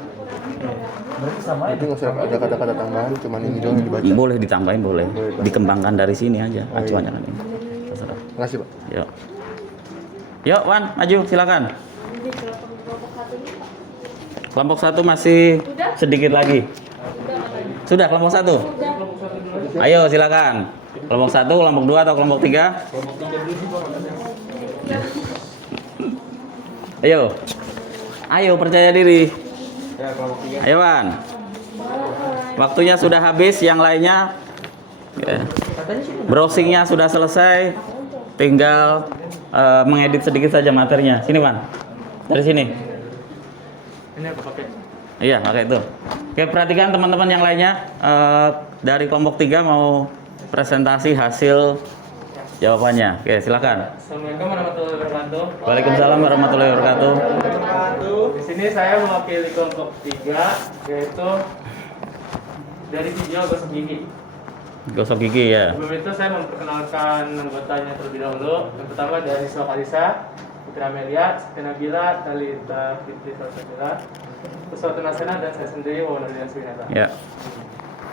Itu nggak usah ada kata-kata tambahan, cuman ini doang yang dibaca. Boleh ditambahin, boleh. Dikembangkan dari sini aja, acuan jangan ini. Terserah. Makasih Pak. Yuk. Yuk, Wan, maju, silakan. Kelompok 1 masih sedikit lagi. Sudah kelompok 1? Ayo, silakan. Kelompok 1, kelompok 2 atau kelompok 3? Ayo. Ayo, percaya diri. Ayo, Wan. Waktunya sudah habis, yang lainnya browsingnya sudah selesai. Tinggal mengedit sedikit saja materinya. Sini, Wan. Dari sini. Ini aku pakai. Iya, pakai itu. Oke, perhatikan teman-teman yang lainnya. Dari kelompok 3 mau presentasi hasil jawabannya. Oke, silakan. Assalamualaikum warahmatullahi wabarakatuh. Waalaikumsalam warahmatullahi wabarakatuh. Di sini saya mewakili kelompok 3, yaitu dari video gosok gigi. Gosok gigi ya. Sebelum itu saya memperkenalkan anggotanya terlebih dahulu. Yang pertama dari Siswa Kalisa, Putri Amelia, Siti Nabila, Talita Fitri Salsabila, Pesawat Nasional, dan saya sendiri Wawan Nurdian Swinata. Ya.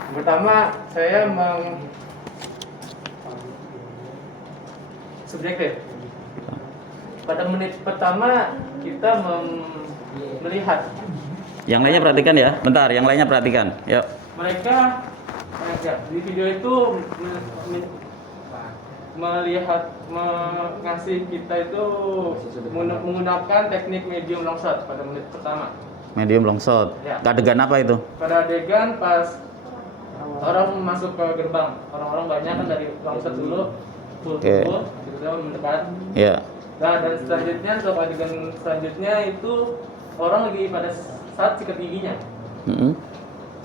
Yang pertama saya subjektif. Pada menit pertama kita melihat Yang lainnya perhatikan ya. Bentar, yang lainnya perhatikan. Yuk. mereka di video itu melihat mengasih kita itu menggunakan teknik medium long shot pada menit pertama. Medium long shot. Ya. Adegan apa itu? Pada adegan pas orang masuk ke gerbang, orang-orang banyak kan dari long shot dulu full Oke. tiba-tiba mendekat. Ya. Nah, dan selanjutnya untuk adegan selanjutnya itu orang lagi pada saat sikat giginya. Mm-mm.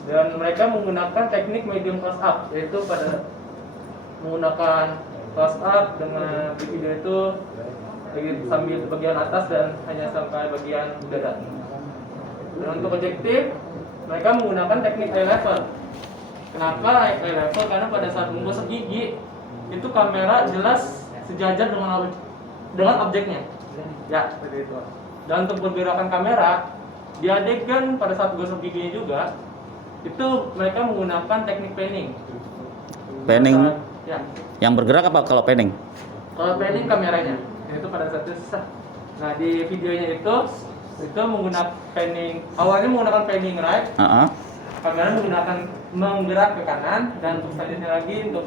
Dan mereka menggunakan teknik medium close up, yaitu pada menggunakan close up dengan di video itu sambil bagian atas dan hanya sampai bagian dada. Dan untuk objektif, mereka menggunakan teknik eye level. Kenapa eye level? Karena pada saat menggosok gigi itu kamera jelas sejajar dengan objeknya. Ya, seperti itu. Dan untuk pergerakan kamera di adegan pada saat gosok giginya juga itu mereka menggunakan teknik panning. Panning Ya. yang bergerak apa kalau panning? Kalau panning kameranya itu pada saat itu sah. Nah di videonya itu menggunakan panning, awalnya menggunakan panning right, kamera menggerak ke kanan, dan untuk selanjutnya lagi untuk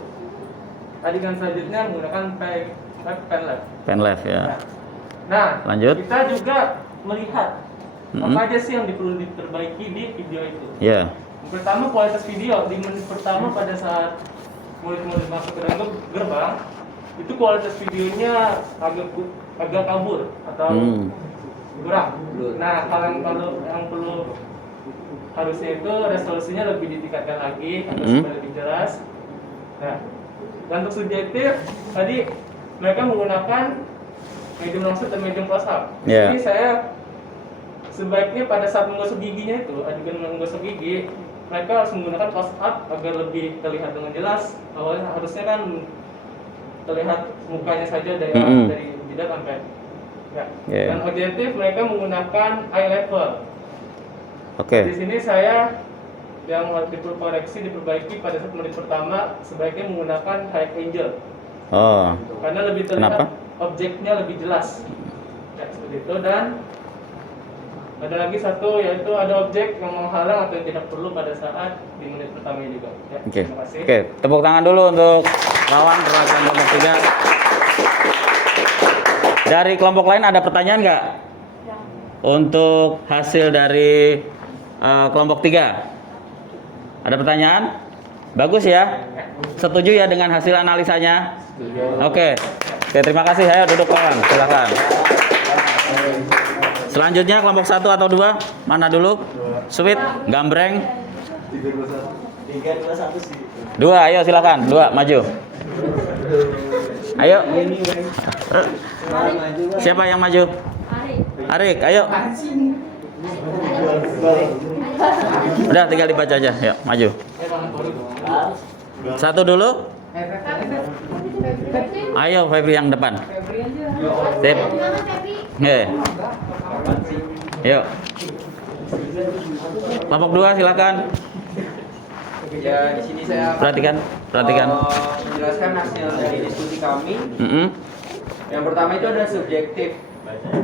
adegan selanjutnya menggunakan pan left. Pan left ya. Nah, Lanjut. kita juga melihat apa aja sih yang perlu diperbaiki di video itu. Ya. Yang pertama kualitas video. Di menit pertama pada saat murid-murid masuk ke dalam gerbang, itu kualitas videonya agak kabur atau kurang. Nah, kalau yang perlu harusnya itu resolusinya lebih ditingkatkan lagi agar supaya lebih jelas. Nah, dan untuk subjektif tadi mereka menggunakan medium long shot dan medium close up. Yeah. Jadi saya sebaiknya pada saat menggosok giginya itu, adegan menggosok gigi, mereka harus menggunakan close up agar lebih terlihat dengan jelas. Awalnya harusnya kan terlihat mukanya saja dari jidat sampai ya. Yeah. Dan objektif mereka menggunakan eye level. Oke. Di sini saya yang harus diperbaiki pada saat menit pertama sebaiknya menggunakan high angle. Oh. Karena lebih terlihat Kenapa? objeknya lebih jelas. Ya, seperti itu. Dan ada lagi satu, yaitu ada objek yang menghalang atau yang tidak perlu pada saat di menit pertama ini juga. Ya, Oke. terima kasih. Oke, tepuk tangan dulu untuk lawan perwakilan kelompok 3. Dari kelompok lain ada pertanyaan nggak? Untuk hasil dari kelompok 3. Ada pertanyaan? Bagus ya? Setuju ya dengan hasil analisanya? Oke. Oke, terima kasih. Ayo duduk kawan, silakan. Selanjutnya kelompok 1 atau 2? Mana dulu? Sweet, gambreng. 2, ayo silakan. 2, maju. Ayo. Siapa yang maju? Arik, ayo. Udah, tinggal dibaca aja. Yuk, maju. 1 dulu. Ayo Febri yang depan. Sip. Yuk. Kelompok 2 silakan. Ya, di sini saya Perhatikan. menjelaskan hasil dari diskusi kami. Yang pertama itu ada subjektif.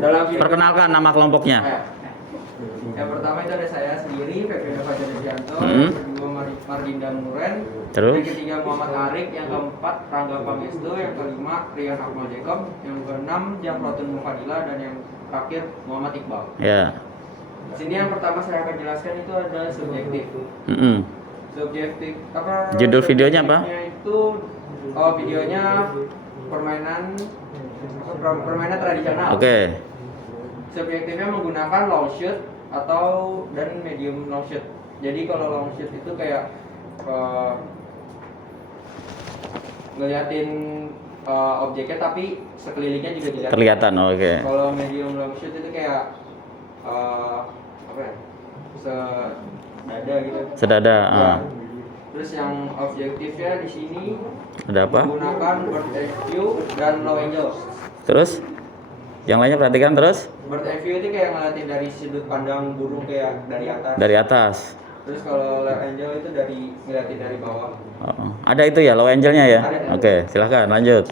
Dalam video Perkenalkan nama kelompoknya. Yang pertama itu ada saya sendiri, Febri Fajar Dianto. Yang kedua Marginda Muren. Terus? Yang ketiga Muhammad Arik. Yang keempat Rangga Pangestu. Yang kelima Rian Akmal Jacob. Yang keenam Jamrotun Mufadila. Dan yang terakhir Muhammad Iqbal. Ya. Di sini yang pertama saya akan jelaskan itu ada subjektif. Subjektif apa? Judul videonya apa? Subjektifnya itu videonya permainan tradisional. Oke. Subjektifnya menggunakan long shoot atau dan medium long shoot. Jadi kalau long shoot itu kayak ngeliatin objeknya tapi sekelilingnya juga dilihat. Kelihatan, oke. Kalau medium long shoot itu kayak apa ya? Sedada gitu. Sedada. Ya. Terus yang objektifnya di sini Ada apa? menggunakan bird eye view dan low angle. Terus? Yang lainnya perhatikan terus. Bird eye view itu kayak ngeliatin dari sudut pandang burung kayak dari atas. Dari atas. Terus kalau low angle itu dari ngeliatin dari bawah. Oh, ada itu ya, low angle-nya ya? Ada. Oke, silahkan lanjut.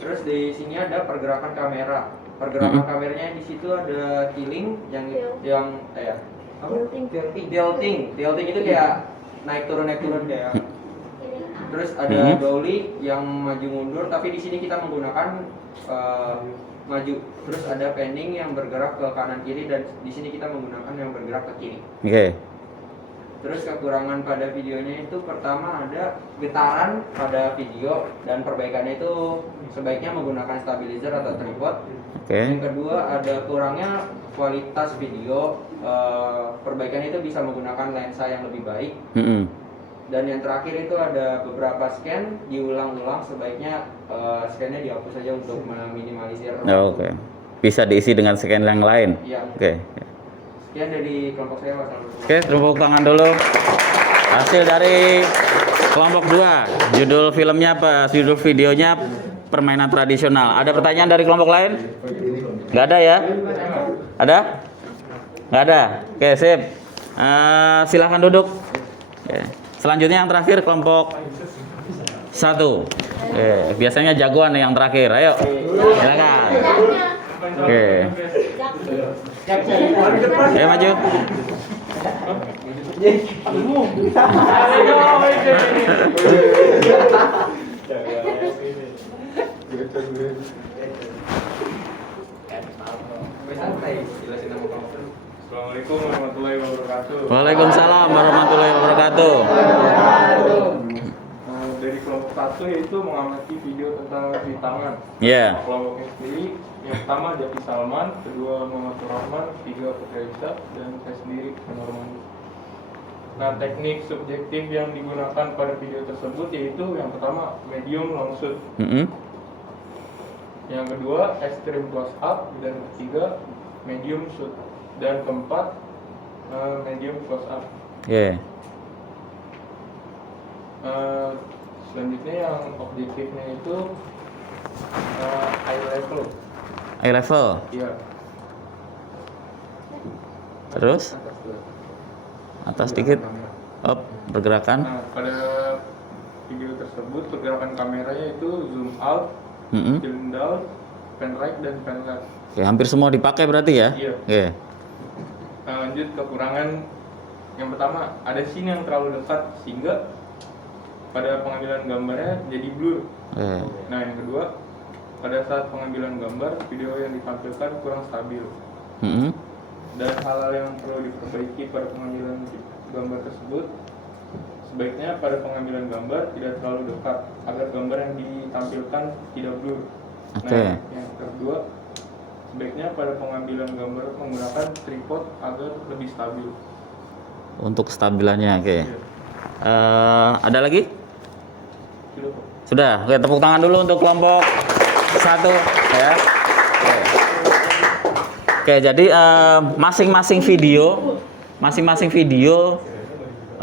Terus di sini ada pergerakan kamera. Pergerakan kameranya di situ ada tilting yang tilting itu kayak naik turun kayak. Terus ada dolly yang maju mundur, tapi di sini kita menggunakan maju. Terus ada panning yang bergerak ke kanan kiri, dan di sini kita menggunakan yang bergerak ke kiri. Oke. Terus kekurangan pada videonya itu pertama ada getaran pada video dan perbaikannya itu sebaiknya menggunakan stabilizer atau tripod. Oke. Yang kedua ada kurangnya kualitas video, perbaikannya itu bisa menggunakan lensa yang lebih baik. Mm-mm. Dan yang terakhir itu ada beberapa scan diulang-ulang, sebaiknya scannya dihapus saja untuk meminimalisir. Oke. Bisa diisi dengan scan yang lain. Iya. Oke. Sekian dari kelompok saya, wassalamualaikum. Oke, tepuk tangan dulu. Hasil dari kelompok 2. Judul filmnya apa? Judul videonya permainan tradisional. Ada pertanyaan dari kelompok lain? Nggak ada ya? Ada? Nggak ada. Oke, sip. Silahkan duduk. Oke. Selanjutnya yang terakhir kelompok 1. Oke, biasanya jagoan yang terakhir. Ayo, silakan. Oke. Ayo maju. Assalamualaikum warahmatullahi wabarakatuh. Waalaikumsalam warahmatullahi wabarakatuh. Dari kelompok 1 yaitu mengamati video tentang cuci tangan. Ya. Kelompoknya sendiri, yang pertama Jaki Salman, kedua Muhammad Rahman, ketiga Putri Aisyah, dan saya sendiri Norman. Nah, teknik subjektif yang digunakan pada video tersebut yaitu yang pertama medium long shoot, yang kedua extreme close up, dan ketiga medium shoot, dan keempat medium close up. Oke. Selanjutnya yang objektifnya itu eye level. Eye level. Iya. Terus atas dikit. Up, pergerakan. Nah, pada video tersebut pergerakan kameranya itu zoom out, Mm-mm. zoom down, pan right, dan pan left. Oke, hampir semua dipakai berarti ya? Iya. Oke. Nah, lanjut kekurangan yang pertama, ada scene yang terlalu dekat sehingga pada pengambilan gambarnya jadi blur. Oke. Nah, yang kedua, pada saat pengambilan gambar, video yang ditampilkan kurang stabil. Mm-mm. Dan hal-hal yang perlu diperbaiki pada pengambilan gambar tersebut, sebaiknya pada pengambilan gambar tidak terlalu dekat agar gambar yang ditampilkan tidak blur. Oke. Nah, yang kedua, sebaiknya pada pengambilan gambar menggunakan tripod agar lebih stabil. Untuk kestabilannya, oke. Iya. Ada lagi? Sudah, Pak. Sudah. Oke, tepuk tangan dulu untuk kelompok 1 ya. Oke, jadi masing-masing video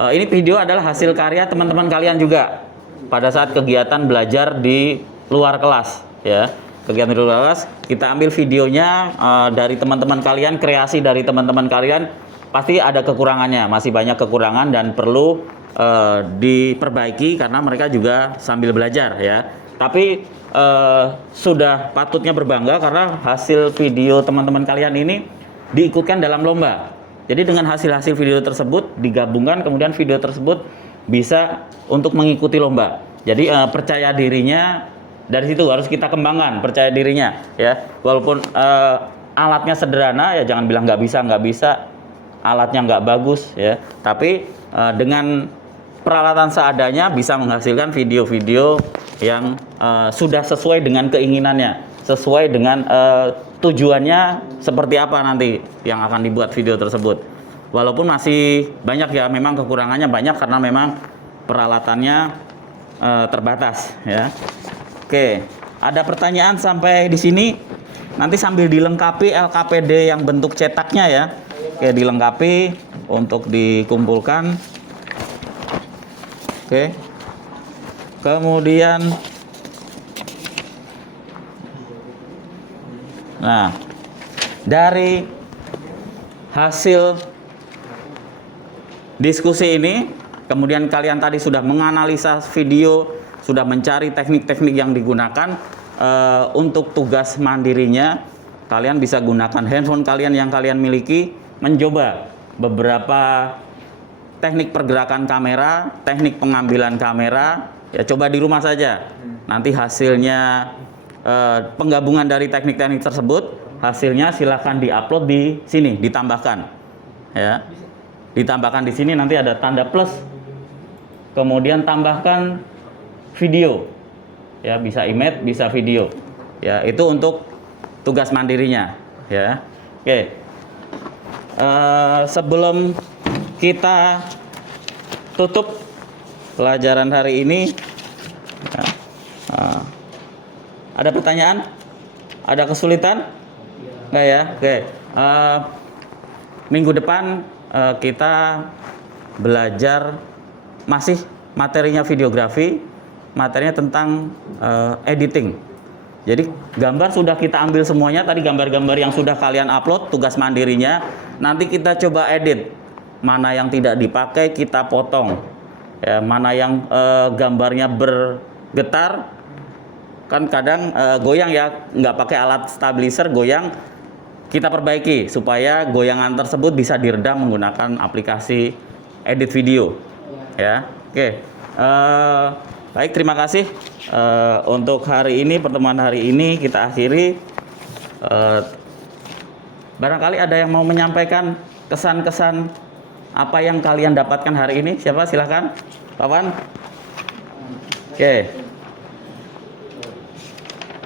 ini video adalah hasil karya teman-teman kalian juga pada saat kegiatan belajar di luar kelas ya. Kegiatan di luar kelas, kita ambil videonya dari teman-teman kalian, kreasi dari teman-teman kalian, pasti ada kekurangannya, masih banyak kekurangan dan perlu diperbaiki karena mereka juga sambil belajar ya. Tapi sudah patutnya berbangga karena hasil video teman-teman kalian ini diikutkan dalam lomba. Jadi dengan hasil-hasil video tersebut digabungkan, kemudian video tersebut bisa untuk mengikuti lomba. Jadi percaya dirinya dari situ harus kita kembangkan, percaya dirinya ya. Walaupun alatnya sederhana ya, jangan bilang nggak bisa, alatnya nggak bagus ya. Tapi dengan peralatan seadanya bisa menghasilkan video-video yang sudah sesuai dengan keinginannya, sesuai dengan tujuannya seperti apa nanti yang akan dibuat video tersebut. Walaupun masih banyak ya, memang kekurangannya banyak karena memang peralatannya terbatas ya. Oke, ada pertanyaan sampai di sini? Nanti sambil dilengkapi LKPD yang bentuk cetaknya ya. Oke, dilengkapi untuk dikumpulkan. Oke. Kemudian nah, dari hasil diskusi ini, kemudian kalian tadi sudah menganalisa video, sudah mencari teknik-teknik yang digunakan untuk tugas mandirinya. Kalian bisa gunakan handphone kalian yang kalian miliki, mencoba beberapa teknik pergerakan kamera, teknik pengambilan kamera, ya coba di rumah saja. Nanti hasilnya penggabungan dari teknik-teknik tersebut, hasilnya silahkan diupload di sini, ditambahkan ya. ditambahkan di sini nanti ada tanda plus. Kemudian tambahkan video. Ya, bisa image, bisa video. Ya, itu untuk tugas mandirinya, ya. Oke. Sebelum kita tutup pelajaran hari ini, ada pertanyaan? Ada kesulitan? Enggak ya? Oke. Minggu depan kita belajar masih materinya videografi, materinya tentang editing. Jadi gambar sudah kita ambil semuanya, tadi gambar-gambar yang sudah kalian upload, tugas mandirinya. Nanti kita coba edit. Mana yang tidak dipakai kita potong. Ya, mana yang gambarnya bergetar, kan kadang goyang ya, nggak pakai alat stabilizer, goyang, kita perbaiki supaya goyangan tersebut bisa diredam menggunakan aplikasi edit video. Ya, oke. Baik, terima kasih untuk hari ini, pertemuan hari ini kita akhiri. Barangkali ada yang mau menyampaikan kesan-kesan apa yang kalian dapatkan hari ini? Siapa? Silahkan, Pawan. Oke.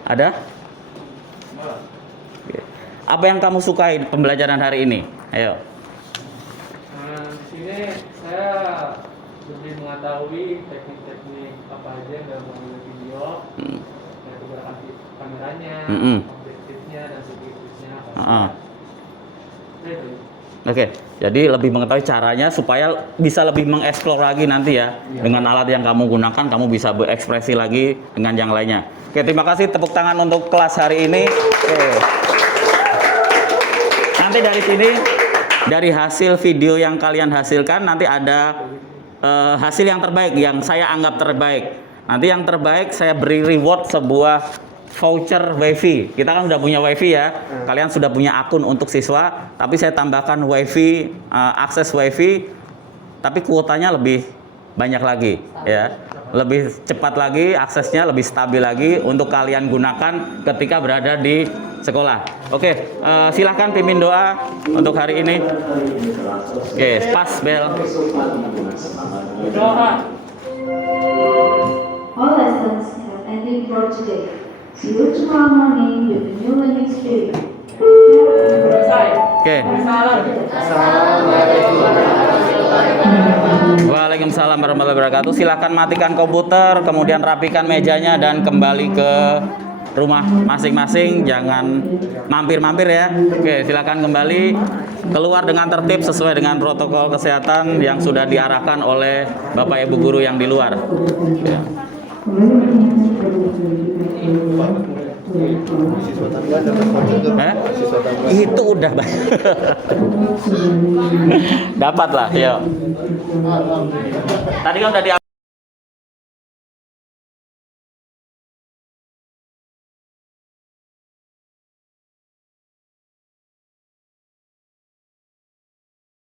Ada? Oke. Apa yang kamu sukai pembelajaran hari ini? Ayo. Di sini saya lebih mengetahui teknik-teknik apa aja yang dalam mengambil video, yaitu gerakan kameranya, objektifnya dan subjektifnya. Oke, jadi lebih mengetahui caranya supaya bisa lebih mengeksplor lagi nanti ya. Dengan alat yang kamu gunakan, kamu bisa berekspresi lagi dengan yang lainnya. Oke, terima kasih, tepuk tangan untuk kelas hari ini. Oke. Nanti dari sini, dari hasil video yang kalian hasilkan, nanti ada hasil yang terbaik, yang saya anggap terbaik. Nanti yang terbaik saya beri reward sebuah voucher WiFi. Kita kan sudah punya WiFi ya. Kalian sudah punya akun untuk siswa, tapi saya tambahkan WiFi, akses WiFi, tapi kuotanya lebih banyak lagi ya. Lebih cepat lagi aksesnya, lebih stabil lagi untuk kalian gunakan ketika berada di sekolah. Oke, silahkan pimpin doa untuk hari ini. Oke, pas bel. Doa. All lessons have ended for today. See you tomorrow morning with a new learning experience. Selesai. Oke. Salam. Waalaikumsalam warahmatullahi wabarakatuh. Silakan matikan komputer, kemudian rapikan mejanya dan kembali ke rumah masing-masing. Jangan mampir-mampir ya. Oke, silakan kembali keluar dengan tertib sesuai dengan protokol kesehatan yang sudah diarahkan oleh Bapak Ibu guru yang di luar. Ya. Itu udah dapat lah, yuk. Tadi kan udah di